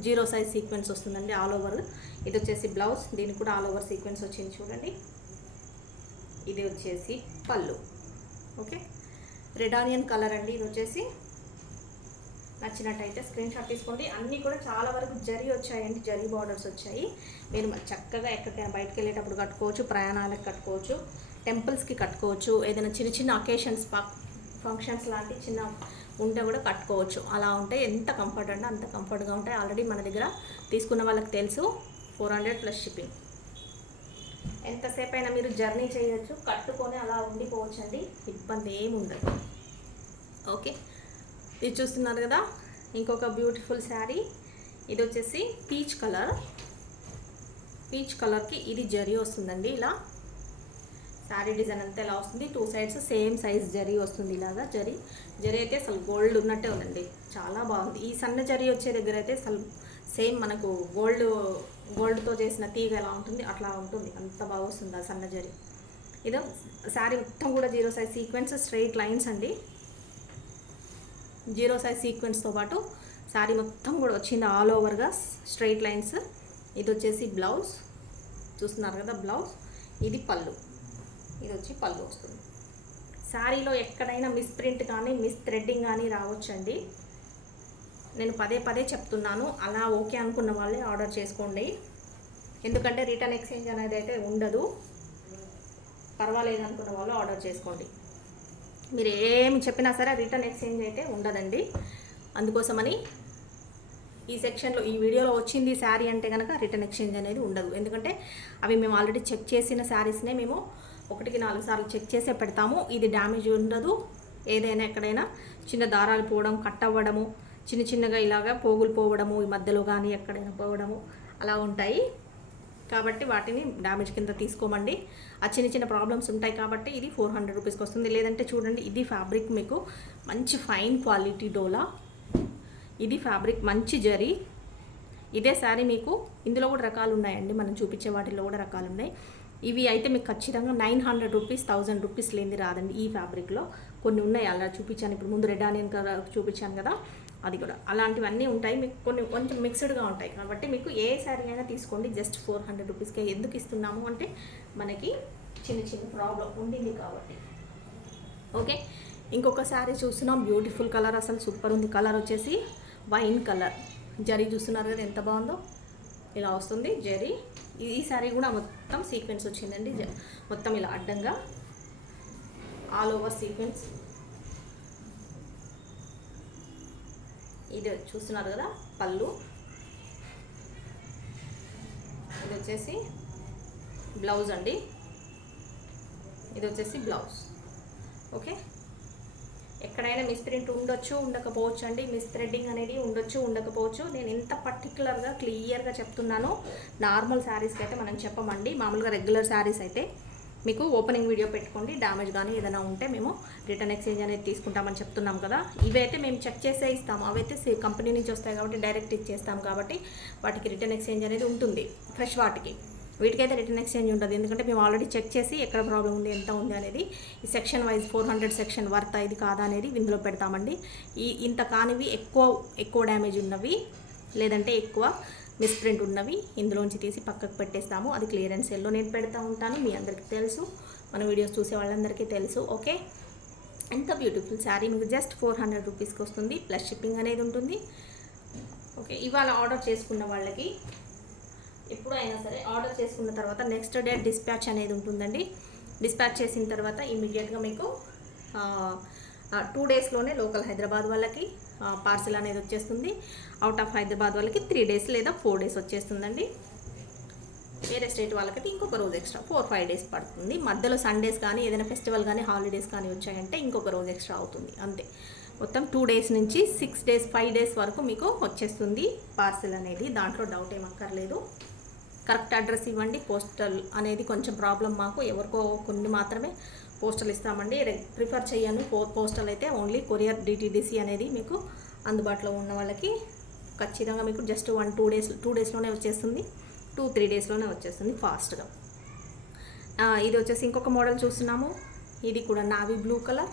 0 సైజ్ సీక్వెన్స్ వస్తుందండి ఆల్ ఓవర్. ఇది వచ్చేసి బ్లౌజ్, దీనికి కూడా ఆల్ ఓవర్ సీక్వెన్స్ వచ్చింది చూడండి. ఇది వచ్చేసి పళ్ళు. ఓకే, రెడ్ ఆనియన్ కలర్ అండి. ఇది వచ్చేసి నచ్చినట్టయితే స్క్రీన్ షాట్ తీసుకోండి. అన్నీ కూడా చాలా వరకు జరీ వచ్చాయండి, జరీ బార్డర్స్ వచ్చాయి. మీరు చక్కగా ఎక్కడికైనా బయటకు వెళ్ళేటప్పుడు కట్టుకోవచ్చు, ప్రయాణాలకు కట్టుకోవచ్చు, టెంపుల్స్కి కట్టుకోవచ్చు, ఏదైనా చిన్న చిన్న అకేషన్స్ ఫంక్షన్స్ లాంటి చిన్న ఉంటే కూడా కట్టుకోవచ్చు. అలా ఉంటే ఎంత కంఫర్ట్ అంటే అంత కంఫర్ట్గా ఉంటాయి. ఆల్రెడీ మన దగ్గర తీసుకున్న వాళ్ళకి తెలుసు. 400 ప్లస్ షిప్పింగ్. ఎంతసేపు అయినా మీరు జర్నీ చేయొచ్చు, కట్టుకొని అలా ఉండిపోవచ్చు అండి, ఇబ్బంది ఏమి ఉండదు. ఓకే, ఇది చూస్తున్నారు కదా ఇంకొక బ్యూటిఫుల్ శారీ. ఇది వచ్చేసి పీచ్ కలర్కి ఇది జరీ వస్తుందండి. ఇలా శారీ డిజైన్ అంతా ఎలా వస్తుంది, 2 సైడ్స్ సేమ్ సైజ్ జరీ వస్తుంది. ఇలాగా జరీ అయితే అసలు గోల్డ్ ఉన్నట్టే ఉందండి, చాలా బాగుంది. ఈ సన్న జరీ వచ్చే దగ్గర అయితే అసలు సేమ్ మనకు గోల్డ్తో చేసిన తీగ ఎలా ఉంటుంది అట్లా ఉంటుంది, అంత బాగా వస్తుంది ఆ సన్న జరీ. ఇదో శారీ మొత్తం కూడా 0 సైజ్ సీక్వెన్స్, స్ట్రైట్ లైన్స్ అండి. 0 సైజ్ సీక్వెన్స్తో పాటు శారీ మొత్తం కూడా వచ్చింది ఆల్ ఓవర్గా స్ట్రైట్ లైన్స్. ఇది వచ్చేసి బ్లౌజ్, చూస్తున్నారు కదా బ్లౌజ్. ఇది పళ్ళు, ఇది వచ్చి పళ్ళు వస్తుంది. శారీలో ఎక్కడైనా మిస్ ప్రింట్ కానీ మిస్ థ్రెడ్డింగ్ కానీ రావచ్చండి. నేను పదే చెప్తున్నాను, అలా ఓకే అనుకున్న వాళ్ళే ఆర్డర్ చేసుకోండి. ఎందుకంటే రిటర్న్ ఎక్స్చేంజ్ అనేది అయితే ఉండదు. పర్వాలేదు అనుకున్న వాళ్ళు ఆర్డర్ చేసుకోండి. మీరు ఏమి చెప్పినా సరే రిటర్న్ ఎక్స్చేంజ్ అయితే ఉండదండి. అందుకోసమని ఈ సెక్షన్లో ఈ వీడియోలో వచ్చింది శారీ అంటే కనుక రిటర్న్ ఎక్స్చేంజ్ అనేది ఉండదు. ఎందుకంటే అవి మేము ఆల్రెడీ చెక్ చేసిన శారీస్నే మేము 1-4 సార్లు చెక్ చేసే పెడతాము. ఇది డ్యామేజ్ ఉండదు. ఏదైనా ఎక్కడైనా చిన్న దారాలు పోవడం, కట్ అవ్వడము, చిన్నగా ఇలాగా పోగులు పోవడము, ఈ మధ్యలో కానీ ఎక్కడైనా పోవడము అలా ఉంటాయి. కాబట్టి వాటిని డ్యామేజ్ కింద తీసుకోమండి. ఆ చిన్న ప్రాబ్లమ్స్ ఉంటాయి కాబట్టి ఇది 400 రూపీస్కి వస్తుంది. లేదంటే చూడండి, ఇది ఫ్యాబ్రిక్ మీకు మంచి ఫైన్ క్వాలిటీ డోలా. ఇది ఫ్యాబ్రిక్ మంచి జరీ. ఇదే శారీ మీకు ఇందులో కూడా రకాలు ఉన్నాయండి, మనం చూపించే వాటిల్లో కూడా రకాలు ఉన్నాయి. ఇవి అయితే మీకు ఖచ్చితంగా 900 రూపీస్ 1000 రూపీస్ లేనిది రాదండి. ఈ ఫ్యాబ్రిక్లో కొన్ని ఉన్నాయి, అలా చూపించాను. ఇప్పుడు ముందు రెడ్ ఆనియన్ కలర్ చూపించాను కదా, అది కూడా అలాంటివన్నీ ఉంటాయి. మీకు కొంచెం మిక్స్డ్గా ఉంటాయి. కాబట్టి మీకు ఏ శారీ అయినా తీసుకోండి, జస్ట్ 400 రూపీస్కే ఎందుకు ఇస్తున్నాము అంటే మనకి చిన్న ప్రాబ్లం ఉండింది కాబట్టి. ఓకే, ఇంకొక శారీ చూస్తున్నాం. బ్యూటిఫుల్ కలర్, అసలు సూపర్ ఉంది. కలర్ వచ్చేసి వైన్ కలర్. జరీ చూస్తున్నారు కదా ఎంత బాగుందో, ఇలా వస్తుంది జరీ. ఈ శారీ కూడా మొత్తం సీక్వెన్స్ వచ్చిందండి, మొత్తం ఇలా అడ్డంగా ఆల్ ఓవర్ సీక్వెన్స్. ఇది చూస్తున్నారు కదా పళ్ళు. ఇది వచ్చేసి బ్లౌజ్ అండి. ఇది వచ్చేసి బ్లౌజ్. ఓకే, ఎక్కడైనా మిస్ ప్రింట్ ఉండొచ్చు, ఉండకపోవచ్చు అండి. మిస్ థ్రెడ్డింగ్ అనేది ఉండొచ్చు, ఉండకపోవచ్చు. నేను ఎంత పర్టికులర్గా క్లియర్గా చెప్తున్నాను. నార్మల్ శారీస్కి అయితే మనం చెప్పమండి. మామూలుగా రెగ్యులర్ శారీస్ అయితే మీకు ఓపెనింగ్ వీడియో పెట్టుకోండి. డ్యామేజ్ కానీ ఏదైనా ఉంటే మేము రిటర్న్ ఎక్స్చేంజ్ అనేది తీసుకుంటామని చెప్తున్నాం కదా. ఇవైతే మేము చెక్ చేసే ఇస్తాము. అవైతే కంపెనీ నుంచి వస్తాయి కాబట్టి డైరెక్ట్ ఇచ్చేస్తాం కాబట్టి వాటికి రిటర్న్ ఎక్స్చేంజ్ అనేది ఉంటుంది ఫ్రెష్ వాటికి. వీటికైతే రిటర్న్ ఎక్స్చేంజ్ ఉంటుంది, ఎందుకంటే మేము ఆల్రెడీ చెక్ చేసి ఎక్కడ ప్రాబ్లం ఉంది, ఎంత ఉంది అనేది ఈ సెక్షన్ వైజ్ 400 సెక్షన్ వర్త్ ఇది కాదా అనేది ఇందులో పెడతామండి. ఇంత కానివి ఎక్కువ డ్యామేజ్ ఉన్నవి లేదంటే ఎక్కువ మిస్ప్రింట్ ఉన్నవి ఇందులోంచి తీసి పక్కకు పెట్టేస్తాము. అది క్లియరెన్స్ సేల్లో నేను పెడతా ఉంటాను, మీ అందరికీ తెలుసు, మన వీడియోస్ చూసే వాళ్ళందరికీ తెలుసు. ఓకే, ఎంత బ్యూటిఫుల్ శారీ మీకు జస్ట్ 400 రూపీస్కి వస్తుంది, ప్లస్ షిప్పింగ్ అనేది ఉంటుంది. ఓకే, ఇవాళ ఆర్డర్ చేసుకున్న వాళ్ళకి ఎప్పుడైనా సరే ఆర్డర్ చేసుకున్న తర్వాత నెక్స్ట్ డే డిస్పాచ్ అనేది ఉంటుందండి. డిస్పాచ్ చేసిన తర్వాత ఇమీడియట్గా మీకు 2 డేస్లోనే లోకల్ హైదరాబాద్ వాళ్ళకి పార్సిల్ అనేది వచ్చేస్తుంది. అవుట్ ఆఫ్ హైదరాబాద్ వాళ్ళకి 3 డేస్ లేదా 4 డేస్ వచ్చేస్తుందండి. వేరే స్టేట్ వాళ్ళకైతే ఇంకొక రోజు ఎక్స్ట్రా 4-5 డేస్ పడుతుంది. మధ్యలో సండేస్ కానీ ఏదైనా ఫెస్టివల్ కానీ హాలిడేస్ కానీ వచ్చాయంటే ఇంకొక రోజు ఎక్స్ట్రా అవుతుంది అంతే. మొత్తం 2 డేస్ నుంచి 6 డేస్ 5 డేస్ వరకు మీకు వచ్చేస్తుంది పార్సిల్ అనేది, దాంట్లో డౌట్ ఏమక్కర్లేదు. కరెక్ట్ అడ్రస్ ఇవ్వండి. పోస్టల్ అనేది కొంచెం ప్రాబ్లం మాకు, ఎవరికో కొన్ని మాత్రమే పోస్టల్ ఇస్తామండి. ప్రిఫర్ చేయను పోస్టల్ అయితే, ఓన్లీ కొరియర్ DTDC అనేది మీకు అందుబాటులో ఉన్న వాళ్ళకి ఖచ్చితంగా మీకు జస్ట్ 2 డేస్లోనే వచ్చేస్తుంది, 2-3 డేస్లోనే వచ్చేస్తుంది ఫాస్ట్గా. ఇది వచ్చేసి ఇంకొక మోడల్ చూస్తున్నాము. ఇది కూడా నావీ బ్లూ కలర్,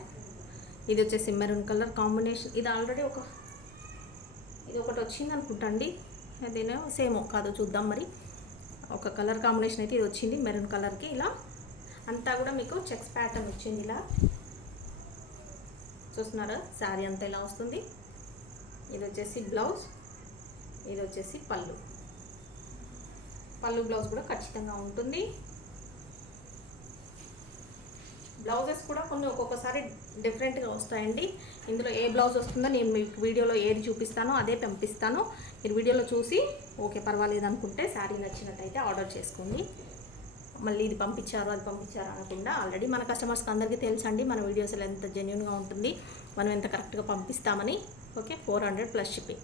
ఇది వచ్చేసి మెరూన్ కలర్ కాంబినేషన్. ఇది ఆల్రెడీ ఇది ఒకటి వచ్చింది అనుకుంటా అండి, అదేనో సేమో కాదో చూద్దాం. మరి ఒక కలర్ కాంబినేషన్ అయితే ఇది వచ్చింది మెరూన్ కలర్కి. ఇలా అంతా కూడా మీకు చెక్స్ ప్యాటర్న్ వచ్చింది. ఇలా చూస్తున్నారా, శారీ అంతా ఇలా వస్తుంది. ఇది వచ్చేసి బ్లౌజ్, ఇది వచ్చేసి పళ్ళు బ్లౌజ్ కూడా ఖచ్చితంగా ఉంటుంది. బ్లౌజెస్ కూడా కొన్ని ఒక్కొక్కసారి డిఫరెంట్గా వస్తాయండి. ఇందులో ఏ బ్లౌజ్ వస్తుందో నేను మీకు వీడియోలో ఏది చూపిస్తానో అదే పంపిస్తాను. మీరు వీడియోలో చూసి ఓకే పర్వాలేదు అనుకుంటే శారీ నచ్చినట్టయితే ఆర్డర్ చేసుకోండి. మళ్ళీ ఇది పంపించారు అది పంపించారు అనకుండా, ఆల్రెడీ మన కస్టమర్స్కి అందరికీ తెలుసండి మన వీడియోస్లో ఎంత జెన్యూన్గా ఉంటుంది, మనం ఎంత కరెక్ట్గా పంపిస్తామని. Okay, 400 plus shipping.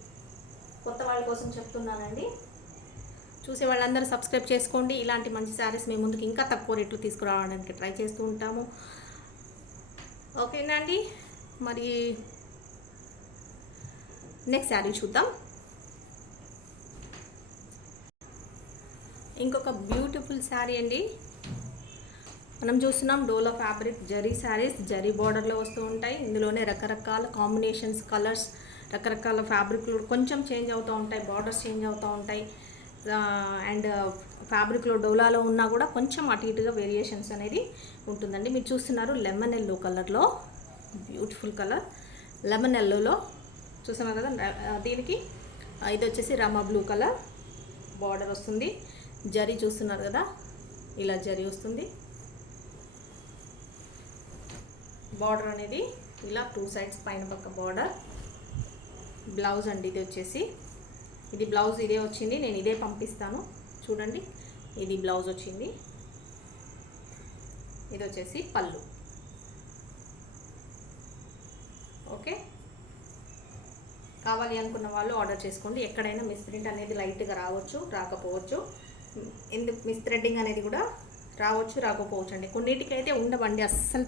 కొత్త వాళ్ళ కోసం చెప్తున్నానండి, చూసే వాళ్ళందరూ సబ్స్క్రైబ్ చేసుకోండి. ఇలాంటి మంచి శారీస్ మేము ముందుకు ఇంకా తక్కువ రేట్లు తీసుకురావడానికి ట్రై చేస్తూ ఉంటాము. ఓకేనా అండి, మరి నెక్స్ట్ శారీ చూద్దాం. ఇంకొక బ్యూటిఫుల్ శారీ అండి మనం చూస్తున్నాం. డోలా ఫ్యాబ్రిక్ జరీ శారీస్, జరీ బార్డర్లో వస్తూ ఉంటాయి. ఇందులోనే రకరకాల కాంబినేషన్స్, కలర్స్, రకరకాల ఫ్యాబ్రిక్లు కొంచెం చేంజ్ అవుతూ ఉంటాయి, బార్డర్స్ చేంజ్ అవుతూ ఉంటాయి. అండ్ ఫ్యాబ్రిక్లో డోలాలో ఉన్నా కూడా కొంచెం అటు ఇటుగా వేరియేషన్స్ అనేది ఉంటుందండి. మీరు చూస్తున్నారు లెమన్ ఎల్లో కలర్లో, బ్యూటిఫుల్ కలర్ లెమన్ ఎల్లోలో చూస్తున్నారు కదా. దీనికి ఇది వచ్చేసి రామా బ్లూ కలర్ బార్డర్ వస్తుంది. జరీ చూస్తున్నారు కదా, ఇలా జరీ వస్తుంది. బార్డర్ అనేది ఇలా 2 సైడ్స్ పైన పక్క బార్డర్. బ్లౌజ్ అండి ఇది వచ్చేసి, ఇది బ్లౌజ్ ఇదే వచ్చింది, నేను ఇదే పంపిస్తాను చూడండి. ఇది బ్లౌజ్ వచ్చింది, ఇది వచ్చేసి పళ్ళు. ఓకే, కావాలి అనుకున్న వాళ్ళు ఆర్డర్ చేసుకోండి. ఎక్కడైనా మిస్ప్రింట్ అనేది లైట్గా రావచ్చు, రాకపోవచ్చు. ఎందుకు మిస్థ్రెడ్డింగ్ అనేది కూడా రావచ్చు, రాకపోవచ్చు అండి. కొన్నిటికైతే ఉండవండి అస్సలు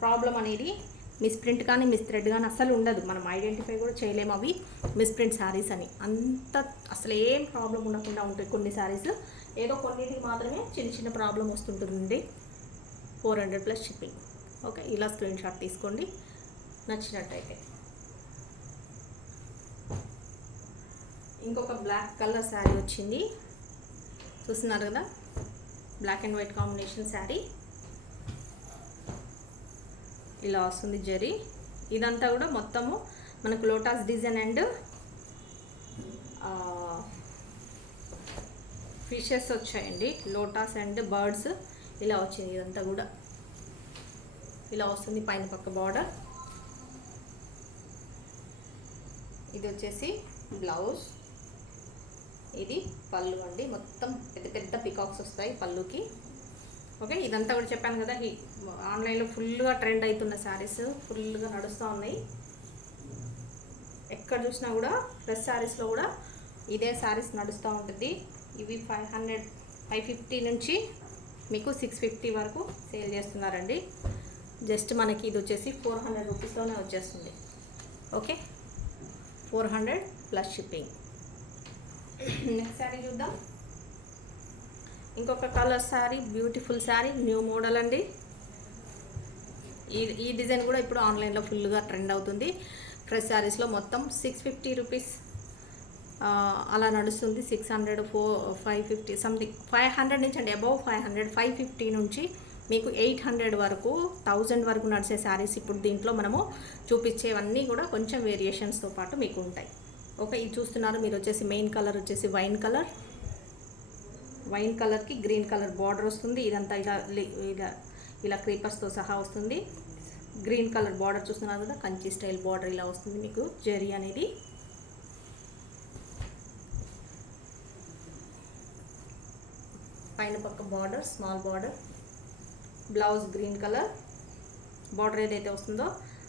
ప్రాబ్లం అనేది. మిస్ప్రింట్ కానీ మిస్థ్రెడ్ కానీ అస్సలు ఉండదు, మనం ఐడెంటిఫై కూడా చేయలేము అవి మిస్ప్రింట్ శారీస్ అని. అంత అసలు ఏం ప్రాబ్లం ఉండకుండా ఉంటాయి కొన్ని శారీస్, ఏదో కొన్నిటికి మాత్రమే చిన్న చిన్న ప్రాబ్లం వస్తుంటుంది. 400 ప్లస్ షిప్పింగ్. ఓకే, ఇలా స్క్రీన్ షాట్ తీసుకోండి నచ్చినట్టయితే. ఇంకొక బ్లాక్ కలర్ శారీ వచ్చింది, చూస్తున్నారు కదా, black and white combination sari. ఇలా వస్తుంది జరీ. ఇదంతా కూడా మొత్తము మనకు లోటస్ డిజైన్ అండ్ ఫిషెస్ వచ్చాయండి, లోటస్ అండ్ బర్డ్స్ ఇలా వచ్చింది. ఇదంతా కూడా ఇలా వస్తుంది పైన పక్క బార్డర్. ఇది వచ్చేసి బ్లౌజ్, ఇది పళ్ళు అండి. మొత్తం పెద్ద పెద్ద పికాక్స్ వస్తాయి పళ్ళుకి. ఓకే, ఇదంతా కూడా చెప్పాను కదా, ఈ ఆన్లైన్లో ఫుల్గా ట్రెండ్ అవుతున్న శారీస్ ఫుల్గా నడుస్తూ ఉన్నాయి. ఎక్కడ చూసినా కూడా డ్రెస్ శారీస్లో కూడా ఇదే శారీస్ నడుస్తూ ఉంటుంది. ఇవి 550 నుంచి మీకు 650 వరకు సేల్ చేస్తున్నారండి. జస్ట్ మనకి ఇది వచ్చేసి 400 రూపీస్లోనే వచ్చేస్తుంది. Okay, 400 plus shipping. Next sari చూద్దాం. ఇంకొక colour sari, beautiful sari, new model అండి. ఈ డిజైన్ కూడా ఇప్పుడు ఆన్లైన్లో ఫుల్గా ట్రెండ్ అవుతుంది. ఫ్రెష్ శారీస్లో మొత్తం 650 రూపీస్ అలా నడుస్తుంది. 600, 550 సంథింగ్, 500 నుంచి అండి, అబౌవ్ 500, 550 నుంచి మీకు 800 వరకు, 1000 వరకు నడిచే శారీస్ ఇప్పుడు దీంట్లో మనము చూపించేవన్నీ కూడా కొంచెం వేరియేషన్స్తో పాటు మీకు ఉంటాయి. ఓకే, ఇది చూస్తున్నారు మీరు వచ్చేసి మెయిన్ కలర్ వచ్చేసి వైన్ కలర్కి గ్రీన్ కలర్ బార్డర్ వస్తుంది. ఇదంతా ఇలా క్రీపర్స్తో సహా వస్తుంది. గ్రీన్ కలర్ బార్డర్ చూస్తున్నారు కదా, కంచి స్టైల్ బార్డర్ ఇలా వస్తుంది మీకు. జరీ అనేది పైన పక్క border, small border. Blouse green colour border ఏదైతే వస్తుందో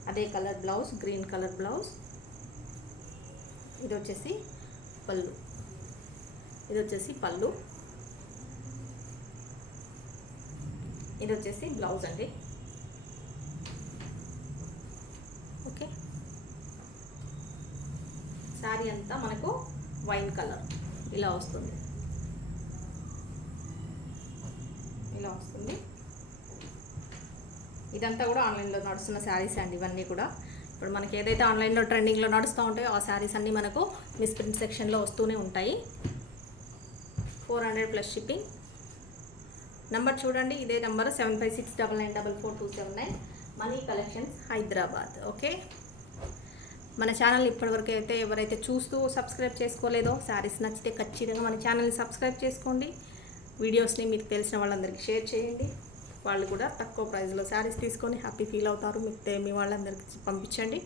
అదే colour blouse, green colour blouse. ఇది వచ్చేసి పళ్ళు, ఇది వచ్చేసి బ్లౌజ్ అండి. ఓకే, శారీ అంతా మనకు వైన్ కలర్ ఇలా వస్తుంది. ఇదంతా కూడా ఆన్లైన్లో నడుస్తున్న శారీస్ అండి. ఇవన్నీ కూడా ఇప్పుడు మనకి ఏదైతే ఆన్లైన్లో ట్రెండింగ్లో నడుస్తూ ఉంటాయో ఆ శారీస్ అన్నీ మనకు మిస్ప్రింట్ సెక్షన్లో వస్తూనే ఉంటాయి. 400 ప్లస్ షిప్పింగ్. నంబర్ చూడండి, ఇదే number 7569944279, money collections, Hyderabad. Okay, మన ఛానల్ ఇప్పటివరకు అయితే ఎవరైతే చూస్తూ సబ్స్క్రైబ్ చేసుకోలేదో, శారీస్ నచ్చితే ఖచ్చితంగా మన ఛానల్ని సబ్స్క్రైబ్ చేసుకోండి. వీడియోస్ని మీకు తెలిసిన వాళ్ళందరికీ షేర్ చేయండి. వాళ్ళు కూడా తక్కువ ప్రైస్లో శారీస్ తీసుకొని హ్యాపీ ఫీల్ అవుతారు. మీకు మీ వాళ్ళందరికీ పంపించండి.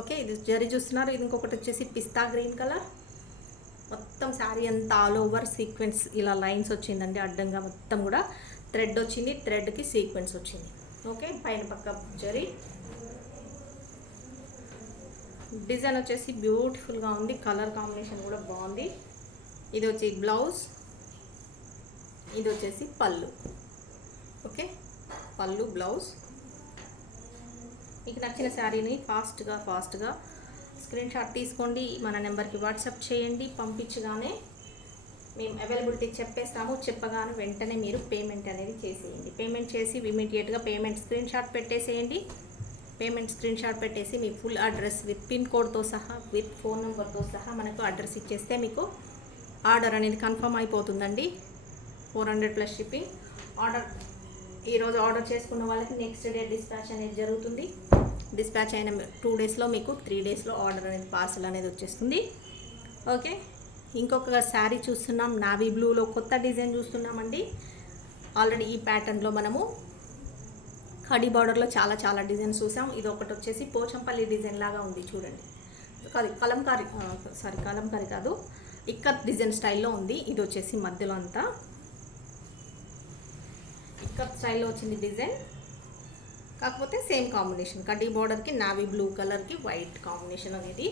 ఓకే, ఇది జరీ చూస్తున్నారు. ఇది ఇంకొకటి వచ్చేసి పిస్తా గ్రీన్ కలర్. మొత్తం శారీ అంతా ఆల్ ఓవర్ సీక్వెన్స్ ఇలా లైన్స్ వచ్చిందండి. అడ్డంగా మొత్తం కూడా థ్రెడ్ వచ్చింది, థ్రెడ్కి సీక్వెన్స్ వచ్చింది. ఓకే, పైన పక్క జరీ. డిజైన్ వచ్చేసి బ్యూటిఫుల్గా ఉంది, కలర్ కాంబినేషన్ కూడా బాగుంది. ఇది వచ్చి బ్లౌజ్, ఇది వచ్చేసి పళ్ళు. ఓకే, పళ్ళు, బ్లౌజ్. మీకు నచ్చిన శారీని ఫాస్ట్గా స్క్రీన్ షాట్ తీసుకోండి, మన నెంబర్కి వాట్సాప్ చేయండి. పంపించగానే మేము అవైలబిలిటీ చెప్పేస్తాము. చెప్పగానే వెంటనే మీరు పేమెంట్ అనేది చేసేయండి. పేమెంట్ చేసి ఇమీడియట్గా పేమెంట్ స్క్రీన్ షాట్ పెట్టేసేయండి. పేమెంట్ స్క్రీన్ షాట్ పెట్టేసి మీ ఫుల్ అడ్రస్ విత్ పిన్ కోడ్తో సహా, విత్ ఫోన్ నెంబర్తో సహా మనకు అడ్రస్ ఇచ్చేస్తే మీకు ఆర్డర్ అనేది కన్ఫర్మ్ అయిపోతుందండి. 400 ప్లస్ షిప్పింగ్. ఈరోజు ఆర్డర్ చేసుకున్న వాళ్ళకి నెక్స్ట్ డే డిస్పాచ్ అనేది జరుగుతుంది. డిస్పాచ్ అయిన 2 డేస్లో మీకు 3 డేస్లో ఆర్డర్ అనేది పార్సల్ అనేది వచ్చేస్తుంది. ఓకే, ఇంకొక శారీ చూస్తున్నాం, నావీ బ్లూలో కొత్త డిజైన్ చూస్తున్నామండి. ఆల్రెడీ ఈ ప్యాటర్న్లో మనము కడి బార్డర్లో చాలా డిజైన్స్ చూసాం. ఇది ఒకటి వచ్చేసి పోచంపల్లి డిజైన్ లాగా ఉంది చూడండి. కలంకారీ కాదు, ఇక్కత్ డిజైన్ స్టైల్లో ఉంది. ఇది వచ్చేసి మధ్యలో అంతా ఇక్కత్ స్టైల్లో వచ్చింది డిజైన్, కాకపోతే సేమ్ కాంబినేషన్. కడ్డీ బార్డర్కి నావీ బ్లూ కలర్కి వైట్ కాంబినేషన్ అనేది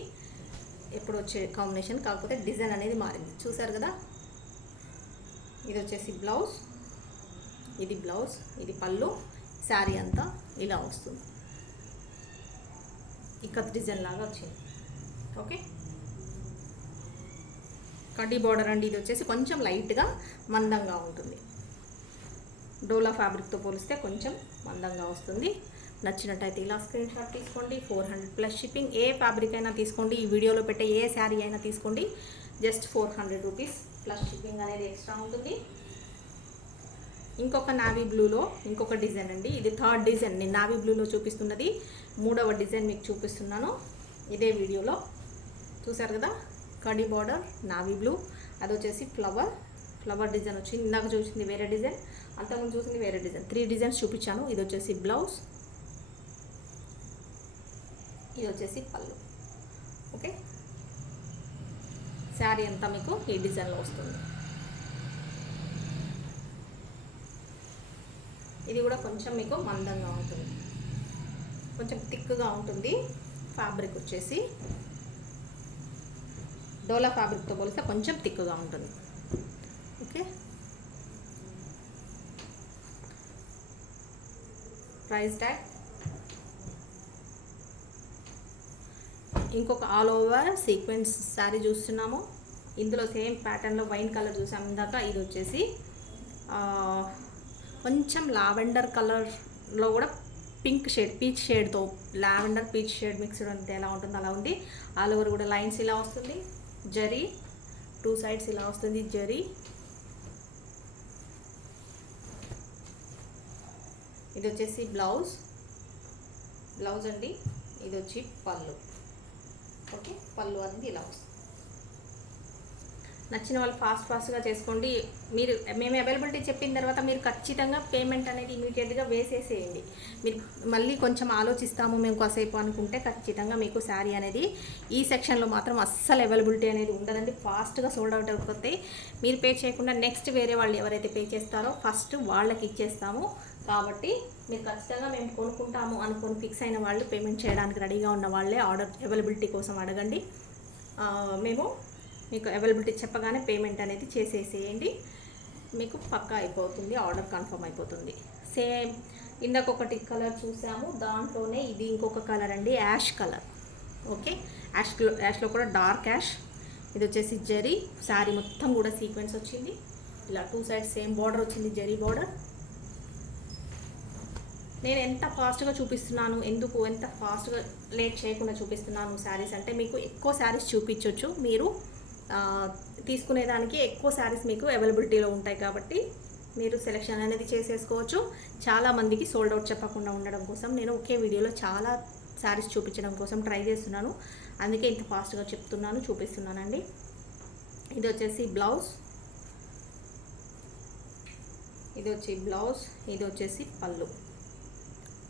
ఎప్పుడు వచ్చే కాంబినేషన్, కాకపోతే డిజైన్ అనేది మారింది. చూసారు కదా, ఇది వచ్చేసి బ్లౌజ్, ఇది పళ్ళు. శారీ అంతా ఇలా వస్తుంది, ఇక్కత్ డిజైన్ లాగా వచ్చింది. ఓకే, కడ్డీ బార్డర్ అండి. ఇది వచ్చేసి కొంచెం లైట్గా మందంగా ఉంటుంది. డోలా ఫ్యాబ్రిక్తో పోలిస్తే కొంచెం మందంగా వస్తుంది. నచ్చినట్టయితే ఇలా స్క్రీన్ షాట్ తీసుకోండి. 400 ప్లస్ షిప్పింగ్. ఏ ఫ్యాబ్రిక్ అయినా తీసుకోండి, ఈ వీడియోలో పెట్టే ఏ శారీ అయినా తీసుకోండి, జస్ట్ 400 రూపీస్ ప్లస్ షిప్పింగ్ అనేది ఎక్స్ట్రా ఉంటుంది. ఇంకొక నావీ బ్లూలో ఇంకొక డిజైన్ అండి. ఇది 3rd డిజైన్. నేను నావీ బ్లూలో చూపిస్తున్నది 3వ డిజైన్ మీకు చూపిస్తున్నాను ఇదే వీడియోలో. చూసారు కదా, కడి బార్డర్, నావీ బ్లూ. అది వచ్చేసి ఫ్లవర్ డిజైన్ వచ్చింది. ఇందాక చూసింది వేరే డిజైన్, అంతకుముందు చూసింది వేరే డిజైన్. 3 డిజైన్స్ చూపించాను. ఇది వచ్చేసి బ్లౌజ్, ఇది వచ్చేసి పళ్ళు. ఓకే, శారీ అంతా మీకు ఈ డిజైన్లో వస్తుంది. ఇది కూడా కొంచెం మీకు మందంగా ఉంటుంది, కొంచెం థిక్గా ఉంటుంది. ఫ్యాబ్రిక్ వచ్చేసి డోలా ఫ్యాబ్రిక్తో పోలిస్తే కొంచెం థిక్గా ఉంటుంది. Okay, price tag. ఇంకొక ఆల్ ఓవర్ సీక్వెన్స్ శారీ చూస్తున్నాము. ఇందులో సేమ్ ప్యాటర్న్లో వైన్ కలర్ చూసాము ఇందాక. ఇది వచ్చేసి కొంచెం లావెండర్ కలర్లో కూడా పింక్ షేడ్ పీచ్ షేడ్తో లావెండర్ పీచ్ షేడ్ మిక్స్డ్ అంతే ఎలా ఉంటుందో అలా ఉంది. ఆల్ ఓవర్ కూడా లైన్స్ ఇలా వస్తుంది. జరీ 2 సైడ్స్ ఇలా వస్తుంది జరీ. ఇది వచ్చేసి బ్లౌజ్ అండి. ఇది వచ్చి పళ్ళు. ఓకే, పళ్ళు అనేది ఇలా వస్తుంది. నచ్చిన వాళ్ళు ఫాస్ట్గా చేసుకోండి. మేము అవైలబిలిటీ చెప్పిన తర్వాత మీరు ఖచ్చితంగా పేమెంట్ అనేది ఇమీడియట్గా వేసేసేయండి. మీరు మళ్ళీ కొంచెం ఆలోచిస్తాము మేము కాసేపు అనుకుంటే ఖచ్చితంగా మీకు శారీ అనేది ఈ సెక్షన్లో మాత్రం అస్సలు అవైలబిలిటీ అనేది ఉండదండి. ఫాస్ట్గా సోల్డ్ అవుట్ అయిపోతే మీరు పే చేయకుండా నెక్స్ట్ వేరే వాళ్ళు ఎవరైతే పే చేస్తారో ఫస్ట్ వాళ్ళకి ఇచ్చేస్తాము. కాబట్టి మీరు ఖచ్చితంగా మేము కొనుక్కుంటాము అనుకొని ఫిక్స్ అయిన వాళ్ళు పేమెంట్ చేయడానికి రెడీగా ఉన్న వాళ్ళే ఆర్డర్ అవైలబిలిటీ కోసం అడగండి. మేము మీకు అవైలబిలిటీ చెప్పగానే పేమెంట్ అనేది చేసేసేయండి. మీకు పక్కా అయిపోతుంది, ఆర్డర్ కన్ఫర్మ్ అయిపోతుంది. సేమ్ ఇందాక ఒకటి కలర్ చూసాము, దాంట్లోనే ఇది ఇంకొక కలర్ అండి, యాష్ కలర్. ఓకే, యాష్లో కూడా డార్క్ యాష్. ఇది వచ్చేసి జరీ. శారీ మొత్తం కూడా సీక్వెన్స్ వచ్చింది. ఇలా 2 సైడ్స్ సేమ్ బార్డర్ వచ్చింది, జరీ బార్డర్. నేను ఎంత ఫాస్ట్గా చూపిస్తున్నాను, ఎంత ఫాస్ట్గా లేట్ చేయకుండా చూపిస్తున్నాను శారీస్ అంటే మీకు ఎక్కువ శారీస్ చూపించవచ్చు. మీరు తీసుకునేదానికి ఎక్కువ శారీస్ మీకు అవైలబిలిటీలో ఉంటాయి కాబట్టి మీరు సెలెక్షన్ అనేది చేసేసుకోవచ్చు. చాలామందికి సోల్డ్ అవుట్ చెప్పకుండా ఉండడం కోసం నేను ఒకే వీడియోలో చాలా శారీస్ చూపించడం కోసం ట్రై చేస్తున్నాను. అందుకే ఇంత ఫాస్ట్గా చూపిస్తున్నానండి. ఇది వచ్చేసి బ్లౌజ్. ఇది వచ్చేసి పళ్ళు.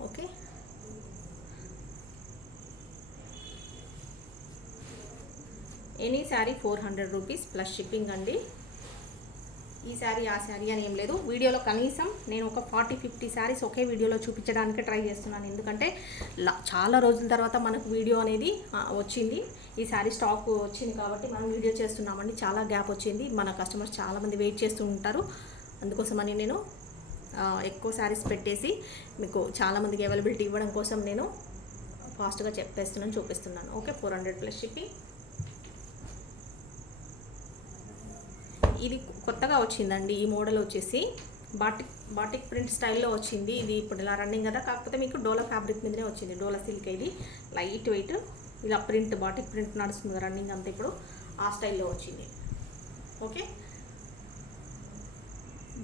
Okay, any sari 400 rupees plus shipping అండి. ఈ శారీ ఆ శారీ అని ఏం లేదు. వీడియోలో కనీసం నేను ఒక 40-50 శారీస్ ఒకే వీడియోలో చూపించడానికి ట్రై చేస్తున్నాను. ఎందుకంటే చాలా రోజుల తర్వాత మనకు వీడియో అనేది వచ్చింది. ఈ శారీ స్టాక్ వచ్చింది కాబట్టి మనం వీడియో చేస్తున్నామండి. చాలా గ్యాప్ వచ్చింది. మన కస్టమర్స్ చాలామంది వెయిట్ చేస్తూ ఉంటారు. అందుకోసమని నేను ఎక్కువ శారీస్ పెట్టేసి మీకు చాలామందికి అవైలబిలిటీ ఇవ్వడం కోసం నేను ఫాస్ట్గా చూపిస్తున్నాను. Okay, 400 plus shipping. ఇది కొత్తగా వచ్చిందండి. ఈ మోడల్ వచ్చేసి బాటిక్ ప్రింట్ స్టైల్లో వచ్చింది. ఇది ఇప్పుడు ఇలా రన్నింగ్ కదా, కాకపోతే మీకు డోలా ఫ్యాబ్రిక్ మీదనే వచ్చింది. డోలా సిల్క్. ఇది లైట్ వెయిట్, ఇలా ప్రింట్ బాటిక్ ప్రింట్ నడుస్తుంది రన్నింగ్ అంతా. ఇప్పుడు ఆ స్టైల్లో వచ్చింది. ఓకే,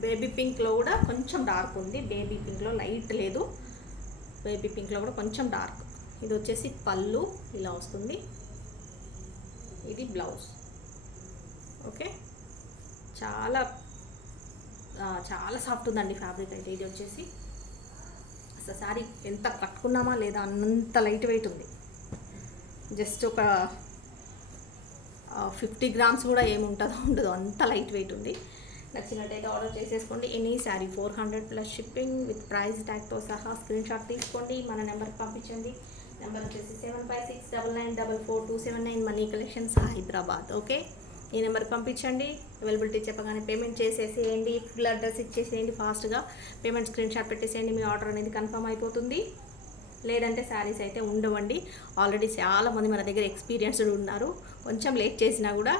బేబీ పింక్లో కూడా కొంచెం డార్క్ ఉంది. బేబీ పింక్లో లైట్ లేదు, బేబీ పింక్లో కూడా కొంచెం డార్క్. ఇది వచ్చేసి పళ్ళు ఇలా వస్తుంది. ఇది బ్లౌజ్. ఓకే, చాలా సాఫ్ట్ ఉందండి ఫ్యాబ్రిక్ అయితే. ఇది వచ్చేసి అసలు శారీ ఎంత కట్టుకున్నామా లేదా అంత లైట్ వెయిట్ ఉంది. జస్ట్ ఒక 50 గ్రామ్స్ కూడా ఉండదు, అంత లైట్ వెయిట్ ఉంది. నచ్చినట్టయితే ఆర్డర్ చేసేసుకోండి. Any sari 400 plus shipping with price ట్యాగ్తో సహా స్క్రీన్ షాట్ తీసుకోండి, మన నెంబర్కి పంపించండి. నెంబర్ వచ్చేసి 7569944279 మనీ కలెక్షన్స్ హైదరాబాద్. ఓకే, ఈ నెంబర్కి పంపించండి. అవైలబిలిటీ చెప్పగానే పేమెంట్ చేసేసేయండి. ఫుల్ అడ్రస్ ఇచ్చేసేయండి. ఫాస్ట్గా పేమెంట్ స్క్రీన్ షాట్ పెట్టేసేయండి. మీ ఆర్డర్ అనేది కన్ఫర్మ్ అయిపోతుంది. లేదంటే శారీస్ అయితే ఉండవండి. ఆల్రెడీ చాలామంది మన దగ్గర ఎక్స్పీరియన్స్డ్ ఉన్నారు. కొంచెం లేట్ చేసినా కూడా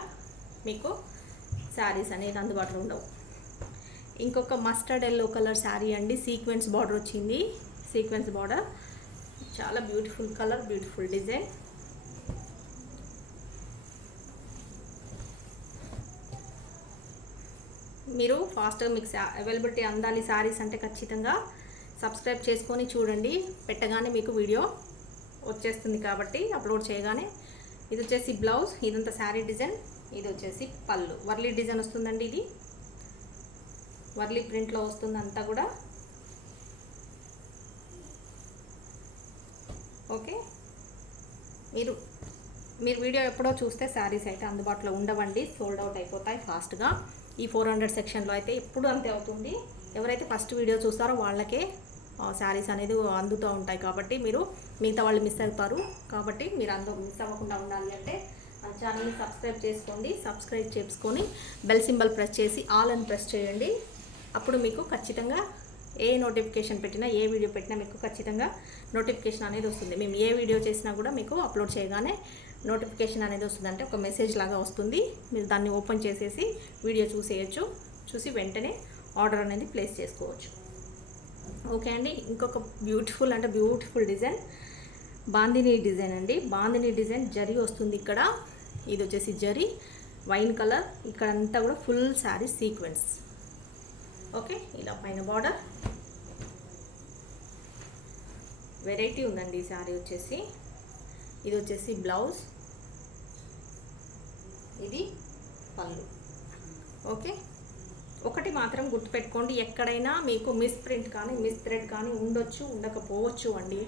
మీకు శారీస్ అనేది అందుబాటులో ఉండవు. ఇంకొక మస్టర్డ్ ఎల్లో కలర్ శారీ అండి. సీక్వెన్స్ బార్డర్ వచ్చింది. సీక్వెన్స్ బార్డర్ చాలా బ్యూటిఫుల్ కలర్, బ్యూటిఫుల్ డిజైన్. మీరు ఫాస్ట్గా మీకు అవైలబిలిటీ అందాలి శారీస్ అంటే ఖచ్చితంగా సబ్స్క్రైబ్ చేసుకొని చూడండి. పెట్టగానే మీకు వీడియో వచ్చేస్తుంది కాబట్టి అప్లోడ్ చేయగానే. ఇది వచ్చేసి బ్లౌజ్. ఇదంతా శారీ డిజైన్. ఇది వచ్చేసి పళ్ళు. వర్లీ డిజైన్ వస్తుందండి. ఇది వర్లీ ప్రింట్లో వస్తుంది అంతా కూడా. ఓకే, మీరు వీడియో ఎప్పుడో చూస్తే శారీస్ అయితే అందుబాటులో ఉండవండి, సోల్డ్ అవుట్ అయిపోతాయి ఫాస్ట్గా. ఈ 400 సెక్షన్లో అయితే ఎప్పుడు అంతే అవుతుంది. ఎవరైతే ఫస్ట్ వీడియో చూస్తారో వాళ్ళకే శారీస్ అనేది అందుతూ ఉంటాయి కాబట్టి మీరు మిగతా వాళ్ళు మిస్ అవుతారు. కాబట్టి మీరు మిస్ అవ్వకుండా ఉండాలి అంటే మన ఛానల్ని సబ్స్క్రైబ్ చేసుకోండి. సబ్స్క్రైబ్ చేసుకొని బెల్ సింబల్ ప్రెస్ చేసి ఆల్ అని ప్రెస్ చేయండి. అప్పుడు మీకు ఖచ్చితంగా ఏ నోటిఫికేషన్ పెట్టినా, ఏ వీడియో పెట్టినా మీకు ఖచ్చితంగా నోటిఫికేషన్ అనేది వస్తుంది. మేము ఏ వీడియో చేసినా కూడా మీకు అప్లోడ్ చేయగానే నోటిఫికేషన్ అనేది వస్తుంది. అంటే ఒక మెసేజ్ లాగా వస్తుంది. మీరు దాన్ని ఓపెన్ చేసేసి వీడియో చూసేయచ్చు. చూసి వెంటనే ఆర్డర్ అనేది ప్లేస్ చేసుకోవచ్చు. ఓకే అండి. ఇంకొక బ్యూటిఫుల్ డిజైన్ బాందిని డిజైన్ అండి. బాందిని డిజైన్ జరీ వస్తుంది ఇక్కడ. ఇది వచ్చేసి జరీ వైన్ కలర్, ఇక్కడ అంతా కూడా ఫుల్ శారీ సీక్వెన్స్. ఓకే, ఇలా పైన బార్డర్ వెరైటీ ఉందండి ఈ శారీ వచ్చేసి. ఇది వచ్చేసి బ్లౌజ్, ఇది పళ్ళు. ఓకే, ఒకటి మాత్రం గుర్తుపెట్టుకోండి, ఎక్కడైనా మీకు మిస్ ప్రింట్ కానీ మిస్ థ్రెడ్ కానీ ఉండొచ్చు, ఉండకపోవచ్చు అండి.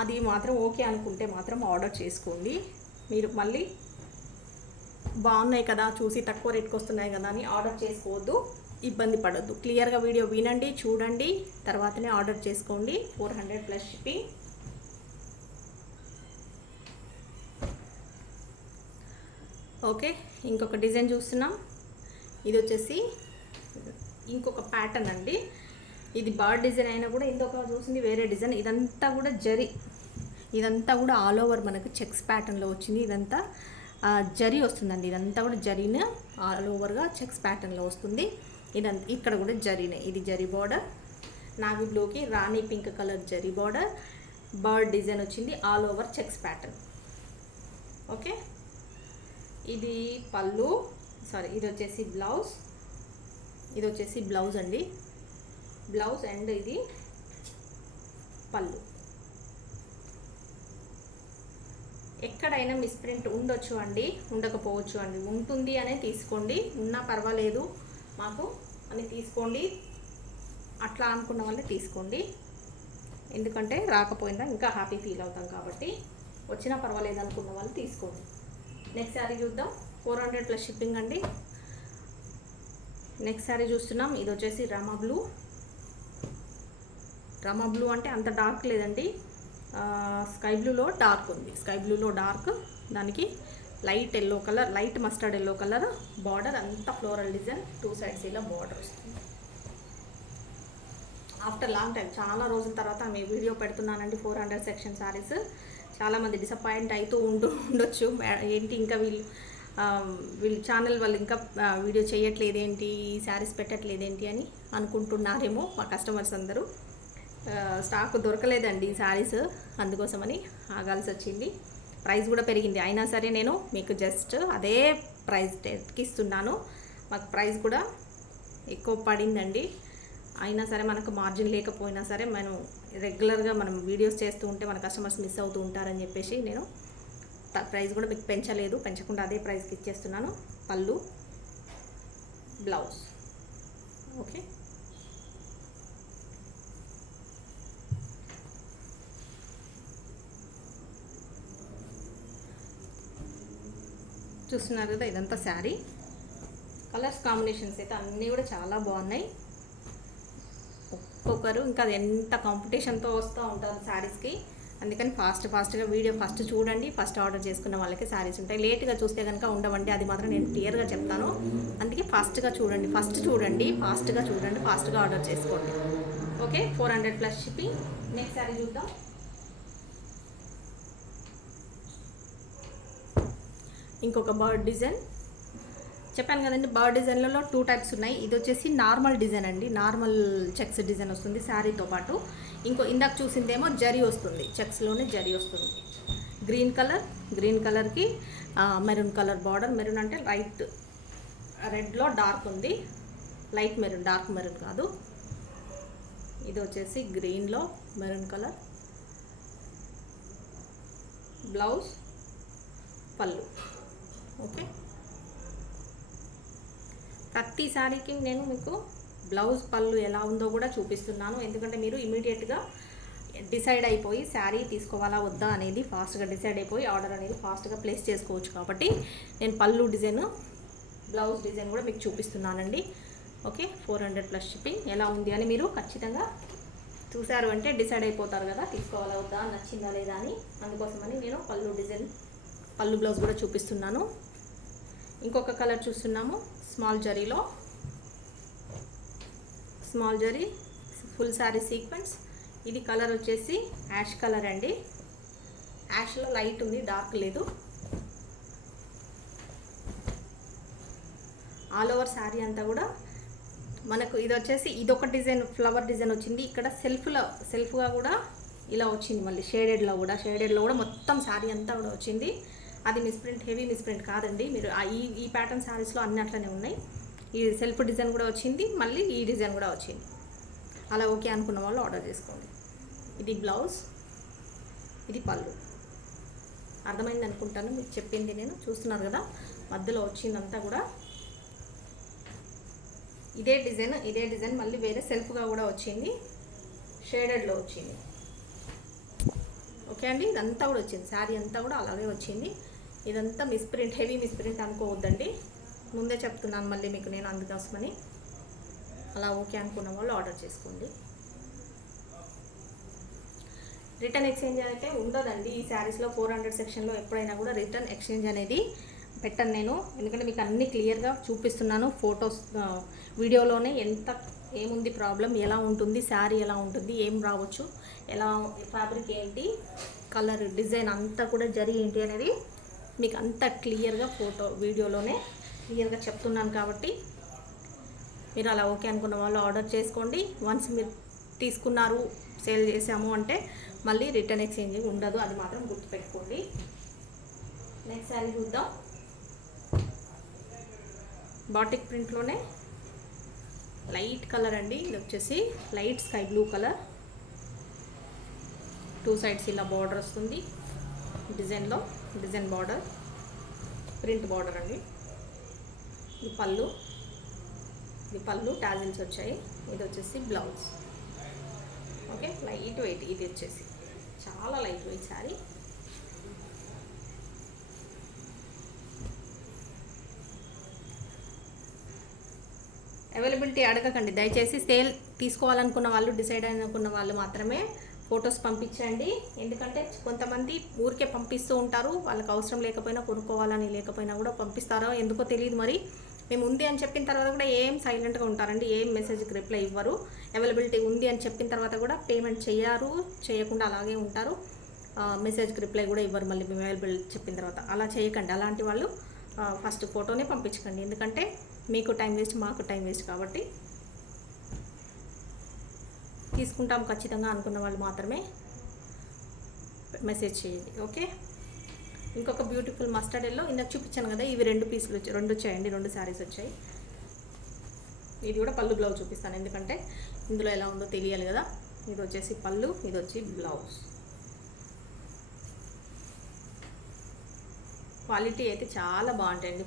అది మాత్రం ఓకే అనుకుంటే మాత్రం ఆర్డర్ చేసుకోండి. మీరు మళ్ళీ బాగున్నాయి కదా, చూసి తక్కువ రేట్కి వస్తున్నాయి కదా అని ఆర్డర్ చేసుకోవద్దు, ఇబ్బంది పడొద్దు. క్లియర్గా వీడియో వినండి, చూడండి, తర్వాతనే ఆర్డర్ చేసుకోండి. 400 ప్లస్ షిప్పింగ్. ఓకే, ఇంకొక డిజైన్ చూస్తున్నాం. ఇది వచ్చేసి ఇంకొక ప్యాటర్న్ అండి. ఇది బర్డ్ డిజైన్ అయినా కూడా ఇంకొక చూసింది వేరే డిజైన్. ఇదంతా కూడా జరీ, ఇదంతా కూడా ఆల్ ఓవర్ మనకు చెక్స్ ప్యాటర్న్లో వచ్చింది. ఇదంతా జరీ వస్తుందండి. ఇదంతా కూడా జరీనే ఆల్ ఓవర్గా చెక్స్ ప్యాటర్న్లో వస్తుంది. ఇదంతా ఇక్కడ కూడా జరీనే. ఇది జరీ బార్డర్, నావీ బ్లూకి rani pink colour zari border, bird design వచ్చింది, all over checks pattern. Okay, ఇది పళ్ళు, ఇది వచ్చేసి బ్లౌజ్. ఇది వచ్చేసి బ్లౌజ్ అండి, బ్లౌజ్ అండ్ ఇది పళ్ళు. ఎక్కడైనా మిస్ప్రింట్ ఉండొచ్చు అండి, ఉండకపోవచ్చు అండి. ఉంటుంది అనే తీసుకోండి, ఉన్నా పర్వాలేదు మాకు అని తీసుకోండి. అట్లా అనుకున్న వాళ్ళే తీసుకోండి, ఎందుకంటే రాకపోయినా ఇంకా హ్యాపీ ఫీల్ అవుతాం కాబట్టి. వచ్చినా పర్వాలేదు అనుకున్న వాళ్ళు తీసుకోండి. నెక్స్ట్ శారీ చూద్దాం. 400 ప్లస్ షిప్పింగ్ అండి. నెక్స్ట్ శారీ చూస్తున్నాం. ఇది వచ్చేసి రామా బ్లూ. రామా బ్లూ అంటే అంత డార్క్ లేదండి, స్కై బ్లూలో డార్క్ ఉంది. స్కై బ్లూలో డార్క్, దానికి light yellow colour, light mustard yellow colour border, అంతా ఫ్లోరల్ డిజైన్, 2 సైడ్స్ ఇలా బార్డర్ వస్తుంది. ఆఫ్టర్ లాంగ్ టైం, చాలా రోజుల తర్వాత మీ వీడియో పెడుతున్నానండి. 400 సెక్షన్ శారీస్. చాలామంది డిసప్పాయింట్ అవుతూ ఉండొచ్చు, ఏంటి ఇంకా వీళ్ళు ఛానల్ వాళ్ళు ఇంకా వీడియో చేయట్లేదేంటి, శారీస్ పెట్టట్లేదేంటి అని అనుకుంటున్నారేమో మా కస్టమర్స్ అందరూ. స్టాక్ దొరకలేదండి ఈ శారీస్, అందుకోసమని ఆగాల్సి వచ్చింది. ప్రైస్ కూడా పెరిగింది, అయినా సరే నేను మీకు జస్ట్ అదే ప్రైస్ రేట్కి ఇస్తున్నాను. మాకు ప్రైస్ కూడా ఎక్కువ పడిందండి, అయినా సరే మనకు మార్జిన్ లేకపోయినా సరే మనం రెగ్యులర్గా మనం వీడియోస్ చేస్తూ ఉంటే మన కస్టమర్స్ మిస్ అవుతూ ఉంటారని చెప్పేసి నేను ప్రైస్ కూడా మీకు పెంచలేదు, పెంచకుండా అదే ప్రైస్కి ఇచ్చేస్తున్నాను. పళ్ళు, బ్లౌజ్. ఓకే, చూస్తున్నారు కదా, ఇదంతా శారీ. కలర్స్ కాంబినేషన్స్ అయితే అన్నీ కూడా చాలా బాగున్నాయి. ఒక్కొక్కరు ఇంకా ఎంత కాంపిటీషన్తో వస్తూ ఉంటారు శారీస్కి, అందుకని ఫాస్ట్గా వీడియో ఫస్ట్ చూడండి. ఫస్ట్ ఆర్డర్ చేసుకున్న వాళ్ళకి శారీస్ ఉంటాయి, లేట్గా చూస్తే కనుక ఉండవండి, అది మాత్రం నేను క్లియర్గా చెప్తాను. అందుకే ఫాస్ట్గా చూడండి, ఫాస్ట్గా ఆర్డర్ చేసుకోండి. Okay, 400 plus shipping. Next sari చూద్దాం. ఇంకొక బర్డ్ డిజైన్ చెప్పాను కదండి. బర్డ్ డిజైన్లలో 2 టైప్స్ ఉన్నాయి. ఇది వచ్చేసి నార్మల్ డిజైన్ అండి, నార్మల్ చెక్స్ డిజైన్ వస్తుంది శారీతో పాటు. ఇందాక చూసిందేమో జరీ వస్తుంది, చెక్స్లోనే జరీ వస్తుంది. గ్రీన్ కలర్కి మెరూన్ కలర్ బార్డర్. మెరూన్ అంటే లైట్ రెడ్లో డార్క్ ఉంది, లైట్ మెరూన్, డార్క్ మెరూన్ కాదు. ఇది వచ్చేసి గ్రీన్లో మెరూన్ కలర్, బ్లౌజ్, పళ్ళు. ఓకే, ప్రతి శారీకి నేను మీకు బ్లౌజ్ పళ్ళు ఎలా ఉందో కూడా చూపిస్తున్నాను, ఎందుకంటే మీరు ఇమీడియట్గా డిసైడ్ అయిపోయి శారీ తీసుకోవాలా వద్దా అనేది ఫాస్ట్గా డిసైడ్ అయిపోయి ఆర్డర్ అనేది ఫాస్ట్గా ప్లేస్ చేసుకోవచ్చు. కాబట్టి నేను పళ్ళు డిజైన్, బ్లౌజ్ డిజైన్ కూడా మీకు చూపిస్తున్నానండి. Okay, 400 plus shipping. ఎలా ఉంది అని మీరు ఖచ్చితంగా చూసారు అంటే డిసైడ్ అయిపోతారు కదా, తీసుకోవాలా వద్దా, నచ్చిందా లేదా అని. అందుకోసమని నేను పళ్ళు డిజైన్, పళ్ళు బ్లౌజ్ కూడా చూపిస్తున్నాను. ఇంకొక కలర్ చూస్తున్నాము, స్మాల్ జరీలో, small zari full sari sequence. ఇది కలర్ వచ్చేసి యాష్ కలర్ అండి, యాష్లో లైట్ ఉంది, డార్క్ లేదు. ఆల్ ఓవర్ శారీ అంతా కూడా మనకు ఇది వచ్చేసి ఇదొక డిజైన్, ఫ్లవర్ డిజైన్ వచ్చింది. ఇక్కడ సెల్ఫ్గా కూడా ఇలా వచ్చింది. మళ్ళీ షేడెడ్లో కూడా మొత్తం శారీ అంతా కూడా వచ్చింది. అది మిస్ప్రింట్, హెవీ మిస్ప్రింట్ కాదండి. మీరు ఈ ప్యాటర్న్ శారీస్లో అన్ని అట్లనే ఉన్నాయి. ఈ సెల్ఫ్ డిజైన్ కూడా వచ్చింది, మళ్ళీ ఈ డిజైన్ కూడా వచ్చింది. అలా ఓకే అనుకున్న వాళ్ళు ఆర్డర్ చేసుకోండి. ఇది బ్లౌజ్, ఇది పళ్ళు. అర్థమైంది అనుకుంటాను మీకు చెప్పింది. నేను చూస్తున్నారు కదా మధ్యలో వచ్చిందంతా కూడా ఇదే డిజైన్ మళ్ళీ వేరే సెల్ఫ్గా కూడా వచ్చింది, షేడెడ్లో వచ్చింది. ఓకే అండి, ఇదంతా కూడా వచ్చింది. శారీ అంతా కూడా అలాగే వచ్చింది. ఇదంతా మిస్ప్రింట్, హెవీ మిస్ప్రింట్ అనుకోవద్దండి. ముందే చెప్తున్నాను మళ్ళీ మీకు నేను, అందుకోసమని. అలా ఓకే అనుకున్న వాళ్ళు ఆర్డర్ చేసుకోండి. రిటర్న్ ఎక్స్చేంజ్ అయితే ఉండదండి ఈ శారీస్లో. 400 సెక్షన్లో ఎప్పుడైనా కూడా రిటర్న్ ఎక్స్చేంజ్ అనేది పెట్టను నేను, ఎందుకంటే మీకు అన్నీ క్లియర్గా చూపిస్తున్నాను. ఫొటోస్ వీడియోలోనే ఏముంది ప్రాబ్లం, ఎలా ఉంటుంది శారీ, ఎలా ఉంటుంది, ఏం రావచ్చు, ఎలా ఫ్యాబ్రిక్ ఏంటి, కలర్, డిజైన్ అంతా కూడా ఏంటి అనేది మీకు అంత క్లియర్గా వీడియోలోనే క్లియర్గా చెప్తున్నాను. కాబట్టి మీరు అలా ఓకే అనుకున్న వాళ్ళు ఆర్డర్ చేసుకోండి. వన్స్ మీరు తీసుకున్నారు, సేల్ చేసాము అంటే మళ్ళీ రిటర్న్ ఎక్స్చేంజ్ ఉండదు, అది మాత్రం గుర్తుపెట్టుకోండి. నెక్స్ట్ శారీ చూద్దాం. బాటిక్ ప్రింట్లోనే లైట్ కలర్ అండి. ఇది వచ్చేసి light sky blue colour. 2 sides ఇలా బార్డర్ వస్తుంది డిజైన్లో, డిజైన్ బార్డర్, ప్రింట్ బార్డర్ అండి. ఇది పళ్ళు టాజిల్స్ వచ్చాయి. ఇది వచ్చేసి బ్లౌజ్. Okay, light weight. ఇది వచ్చేసి చాలా లైట్ వెయిట్ శారీ. అవైలబిలిటీ అడగకండి దయచేసి. సేల్ తీసుకోవాలనుకున్న వాళ్ళు, డిసైడ్ అనుకున్న వాళ్ళు మాత్రమే ఫొటోస్ పంపించండి. ఎందుకంటే కొంతమంది ఊరికే పంపిస్తూ ఉంటారు, వాళ్ళకి అవసరం లేకపోయినా, కొనుక్కోవాలని లేకపోయినా కూడా పంపిస్తారో ఎందుకో తెలియదు. మరి మేము ఉంది అని చెప్పిన తర్వాత కూడా ఏం సైలెంట్గా ఉంటారండి, ఏం మెసేజ్కి రిప్లై ఇవ్వరు. అవైలబిలిటీ ఉంది అని చెప్పిన తర్వాత కూడా పేమెంట్ చేయకుండా అలాగే ఉంటారు. మెసేజ్కి రిప్లై కూడా ఇవ్వరు మళ్ళీ మేము అవైలబిలిటీ చెప్పిన తర్వాత. అలా చేయకండి. అలాంటి వాళ్ళు ఫస్ట్ ఫోటోనే పంపించకండి, ఎందుకంటే మీకు టైం వేస్ట్, మాకు టైం వేస్ట్. కాబట్టి తీసుకుంటాం ఖచ్చితంగా అనుకున్న వాళ్ళు మాత్రమే మెసేజ్ చేయండి. ఓకే, ఇంకొక బ్యూటిఫుల్ మస్టర్డ్ ఎల్లో ఇందాక చూపించాను కదా, ఇవి 2 పీసులు వచ్చాయండి, 2 శారీస్ వచ్చాయి. ఇది కూడా పళ్ళు బ్లౌజ్ చూపిస్తాను, ఎందుకంటే ఇందులో ఎలా ఉందో తెలియాలి కదా. ఇది వచ్చేసి పళ్ళు, ఇది వచ్చి బ్లౌజ్. క్వాలిటీ అయితే చాలా బాగుంటాయండి.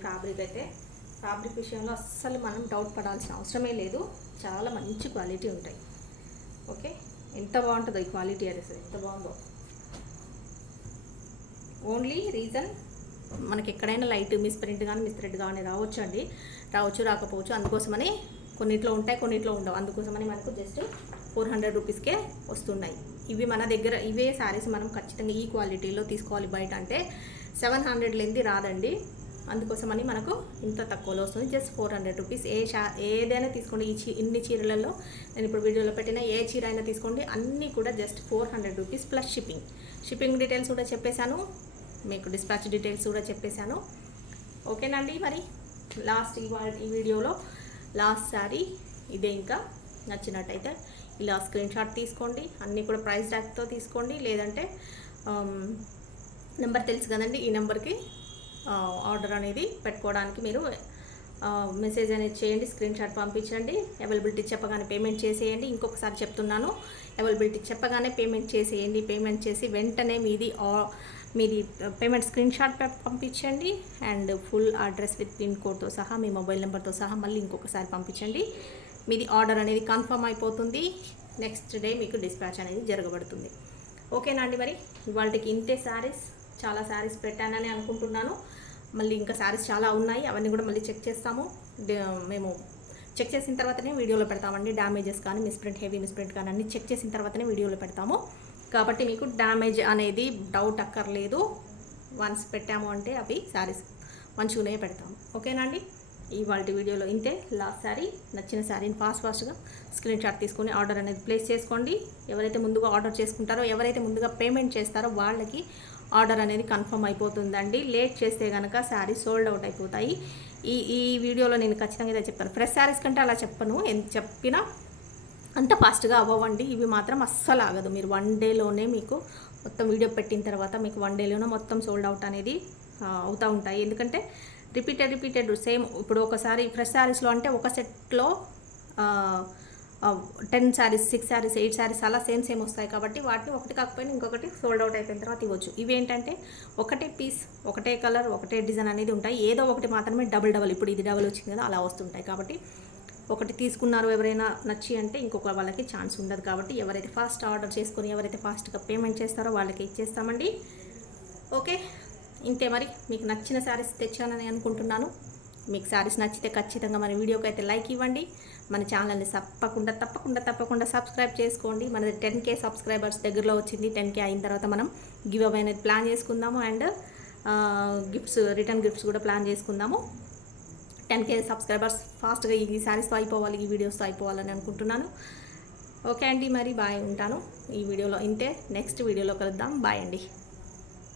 ఫ్యాబ్రిక్ విషయంలో అస్సలు మనం డౌట్ పడాల్సిన అవసరమే లేదు. చాలా మంచి క్వాలిటీ ఉంటాయి. ఓకే, ఎంత బాగుంటుందో ఈ క్వాలిటీ అనేది, ఎంత బాగుందో. ఓన్లీ రీజన్ మనకి ఎక్కడైనా లైట్ మిస్ప్రింట్ కానీ మిస్థ్రెడ్ కానీ రావచ్చు రాకపోవచ్చు. అందుకోసమని కొన్నిట్లో ఉంటాయి, కొన్నిట్లో ఉండవు. అందుకోసమని మనకు జస్ట్ 400 రూపీస్కే వస్తున్నాయి. ఇవి మన దగ్గర ఇవే శారీస్ మనం ఖచ్చితంగా ఈ క్వాలిటీలో తీసుకోవాలి. బయట అంటే 700 లేనిది రాదండి. అందుకోసమని మనకు ఇంత తక్కువలో వస్తుంది. Just 400 rupees. ఏదైనా తీసుకోండి. ఇన్ని చీరలలో నేను ఇప్పుడు వీడియోలో పెట్టిన ఏ చీర అయినా తీసుకోండి, అన్నీ కూడా just 400 rupees plus shipping details కూడా చెప్పేశాను, మీకు డిస్పాచ్ డీటెయిల్స్ కూడా చెప్పేశాను. ఓకేనండి, మరి ఈ వీడియోలో లాస్ట్ శారీ ఇదే. ఇంకా నచ్చినట్టయితే ఇలా స్క్రీన్ షాట్ తీసుకోండి. అన్నీ కూడా ప్రైస్ ట్యాగ్తో తీసుకోండి, లేదంటే నెంబర్ తెలుసు కదండి, ఈ నెంబర్కి ఆర్డర్ అనేది పెట్టుకోవడానికి మీరు మెసేజ్ అనేది చేయండి, స్క్రీన్ షాట్ పంపించండి. అవైలబిలిటీ చెప్పగానే పేమెంట్ చేసేయండి. ఇంకొకసారి చెప్తున్నాను, అవైలబిలిటీ చెప్పగానే పేమెంట్ చేసేయండి. పేమెంట్ చేసి వెంటనే మీది పేమెంట్ స్క్రీన్ షాట్ పంపించండి. And full address with pin కోడ్తో సహా, మీ మొబైల్ నెంబర్తో సహా మళ్ళీ ఇంకొకసారి పంపించండి. మీది ఆర్డర్ అనేది కన్ఫర్మ్ అయిపోతుంది. నెక్స్ట్ డే మీకు డిస్పాచ్ అనేది జరగబడుతుంది. ఓకేనా అండి, మరి ఇవాళకి ఇంతే శారీస్. చాలా శారీస్ పెట్టానని అనుకుంటున్నాను. మళ్ళీ ఇంకా శారీస్ చాలా ఉన్నాయి, అవన్నీ కూడా మళ్ళీ చెక్ చేస్తాము. మేము చెక్ చేసిన తర్వాతనే వీడియోలో పెడతామండి. డ్యామేజెస్ కానీ హెవీ మిస్ప్రింట్ కానీ అన్నీ చెక్ చేసిన తర్వాతనే వీడియోలో పెడతాము. కాబట్టి మీకు డ్యామేజ్ అనేది డౌట్ అక్కర్లేదు. వన్స్ పెట్టాము అంటే అవి శారీస్ మంచిగానే పెడతాము. ఓకేనా అండి, ఇవాళ వీడియోలో ఇంతే. లాస్ట్ శారీ, నచ్చిన శారీని ఫాస్ట్గా స్క్రీన్ షాట్ తీసుకొని ఆర్డర్ అనేది ప్లేస్ చేసుకోండి. ఎవరైతే ముందుగా ఆర్డర్ చేసుకుంటారో, ఎవరైతే ముందుగా పేమెంట్ చేస్తారో వాళ్ళకి ఆర్డర్ అనేది కన్ఫర్మ్ అయిపోతుందండి. లేట్ చేస్తే కనుక శారీ సోల్డ్ అవుట్ అయిపోతాయి. ఈ వీడియోలో నేను ఖచ్చితంగా ఇదే చెప్తాను. ఫ్రెష్ శారీస్ కంటే అలా చెప్పను, ఎంత చెప్పినా అంత ఫాస్ట్గా అవ్వండి. ఇవి మాత్రం అస్సలు ఆగదు. మీరు 1 డేలోనే మీకు మొత్తం వీడియో పెట్టిన తర్వాత మీకు 1 డేలోనే మొత్తం సోల్డ్ అవుట్ అనేది అవుతూ ఉంటాయి. ఎందుకంటే రిపీటెడ్ సేమ్. ఇప్పుడు ఒకసారి ఫ్రెష్ శారీస్లో అంటే ఒక సెట్లో 10 శారీస్, 6 శారీస్, 8 శారీస్ అలా సేమ్ వస్తాయి కాబట్టి వాటిని ఒకటి కాకపోయినా ఇంకొకటి సోల్డ్ అవుట్ అయిపోయిన తర్వాత ఇవ్వచ్చు. ఇవి ఏంటంటే ఒకటే పీస్, ఒకటే కలర్, ఒకటే డిజైన్ అనేది ఉంటాయి. ఏదో ఒకటి మాత్రమే డబుల్ ఇప్పుడు ఇది డబుల్ వచ్చింది కదా అలా వస్తుంటాయి. కాబట్టి ఒకటి తీసుకున్నారు ఎవరైనా నచ్చి అంటే ఇంకొక వాళ్ళకి ఛాన్స్ ఉండదు. కాబట్టి ఎవరైతే ఫాస్ట్ ఆర్డర్ చేసుకొని ఎవరైతే ఫాస్ట్గా పేమెంట్ చేస్తారో వాళ్ళకి ఇచ్చేస్తామండి. ఓకే, ఇంతే. మరి మీకు నచ్చిన శారీస్ తెచ్చానని అనుకుంటున్నాను. మీకు శారీస్ నచ్చితే ఖచ్చితంగా మన వీడియోకి అయితే లైక్ ఇవ్వండి. మన ఛానల్ని తప్పకుండా సబ్స్క్రైబ్ చేసుకోండి. మనది 10K సబ్స్క్రైబర్స్ దగ్గరలో వచ్చింది. 10K అయిన తర్వాత మనం గివ్ అవే అనేది ప్లాన్ చేసుకుందాము. అండ్ రిటర్న్ గిఫ్ట్స్ కూడా ప్లాన్ చేసుకుందాము. 10K సబ్స్క్రైబర్స్ ఫాస్ట్గా ఈ శారీస్తో అయిపోవాలి, ఈ వీడియోస్తో అయిపోవాలని అనుకుంటున్నాను. ఓకే అండి, మరి బాయ్, ఉంటాను. ఈ వీడియోలో ఇంతే. నెక్స్ట్ వీడియోలో కలుద్దాం. బాయ్ అండి.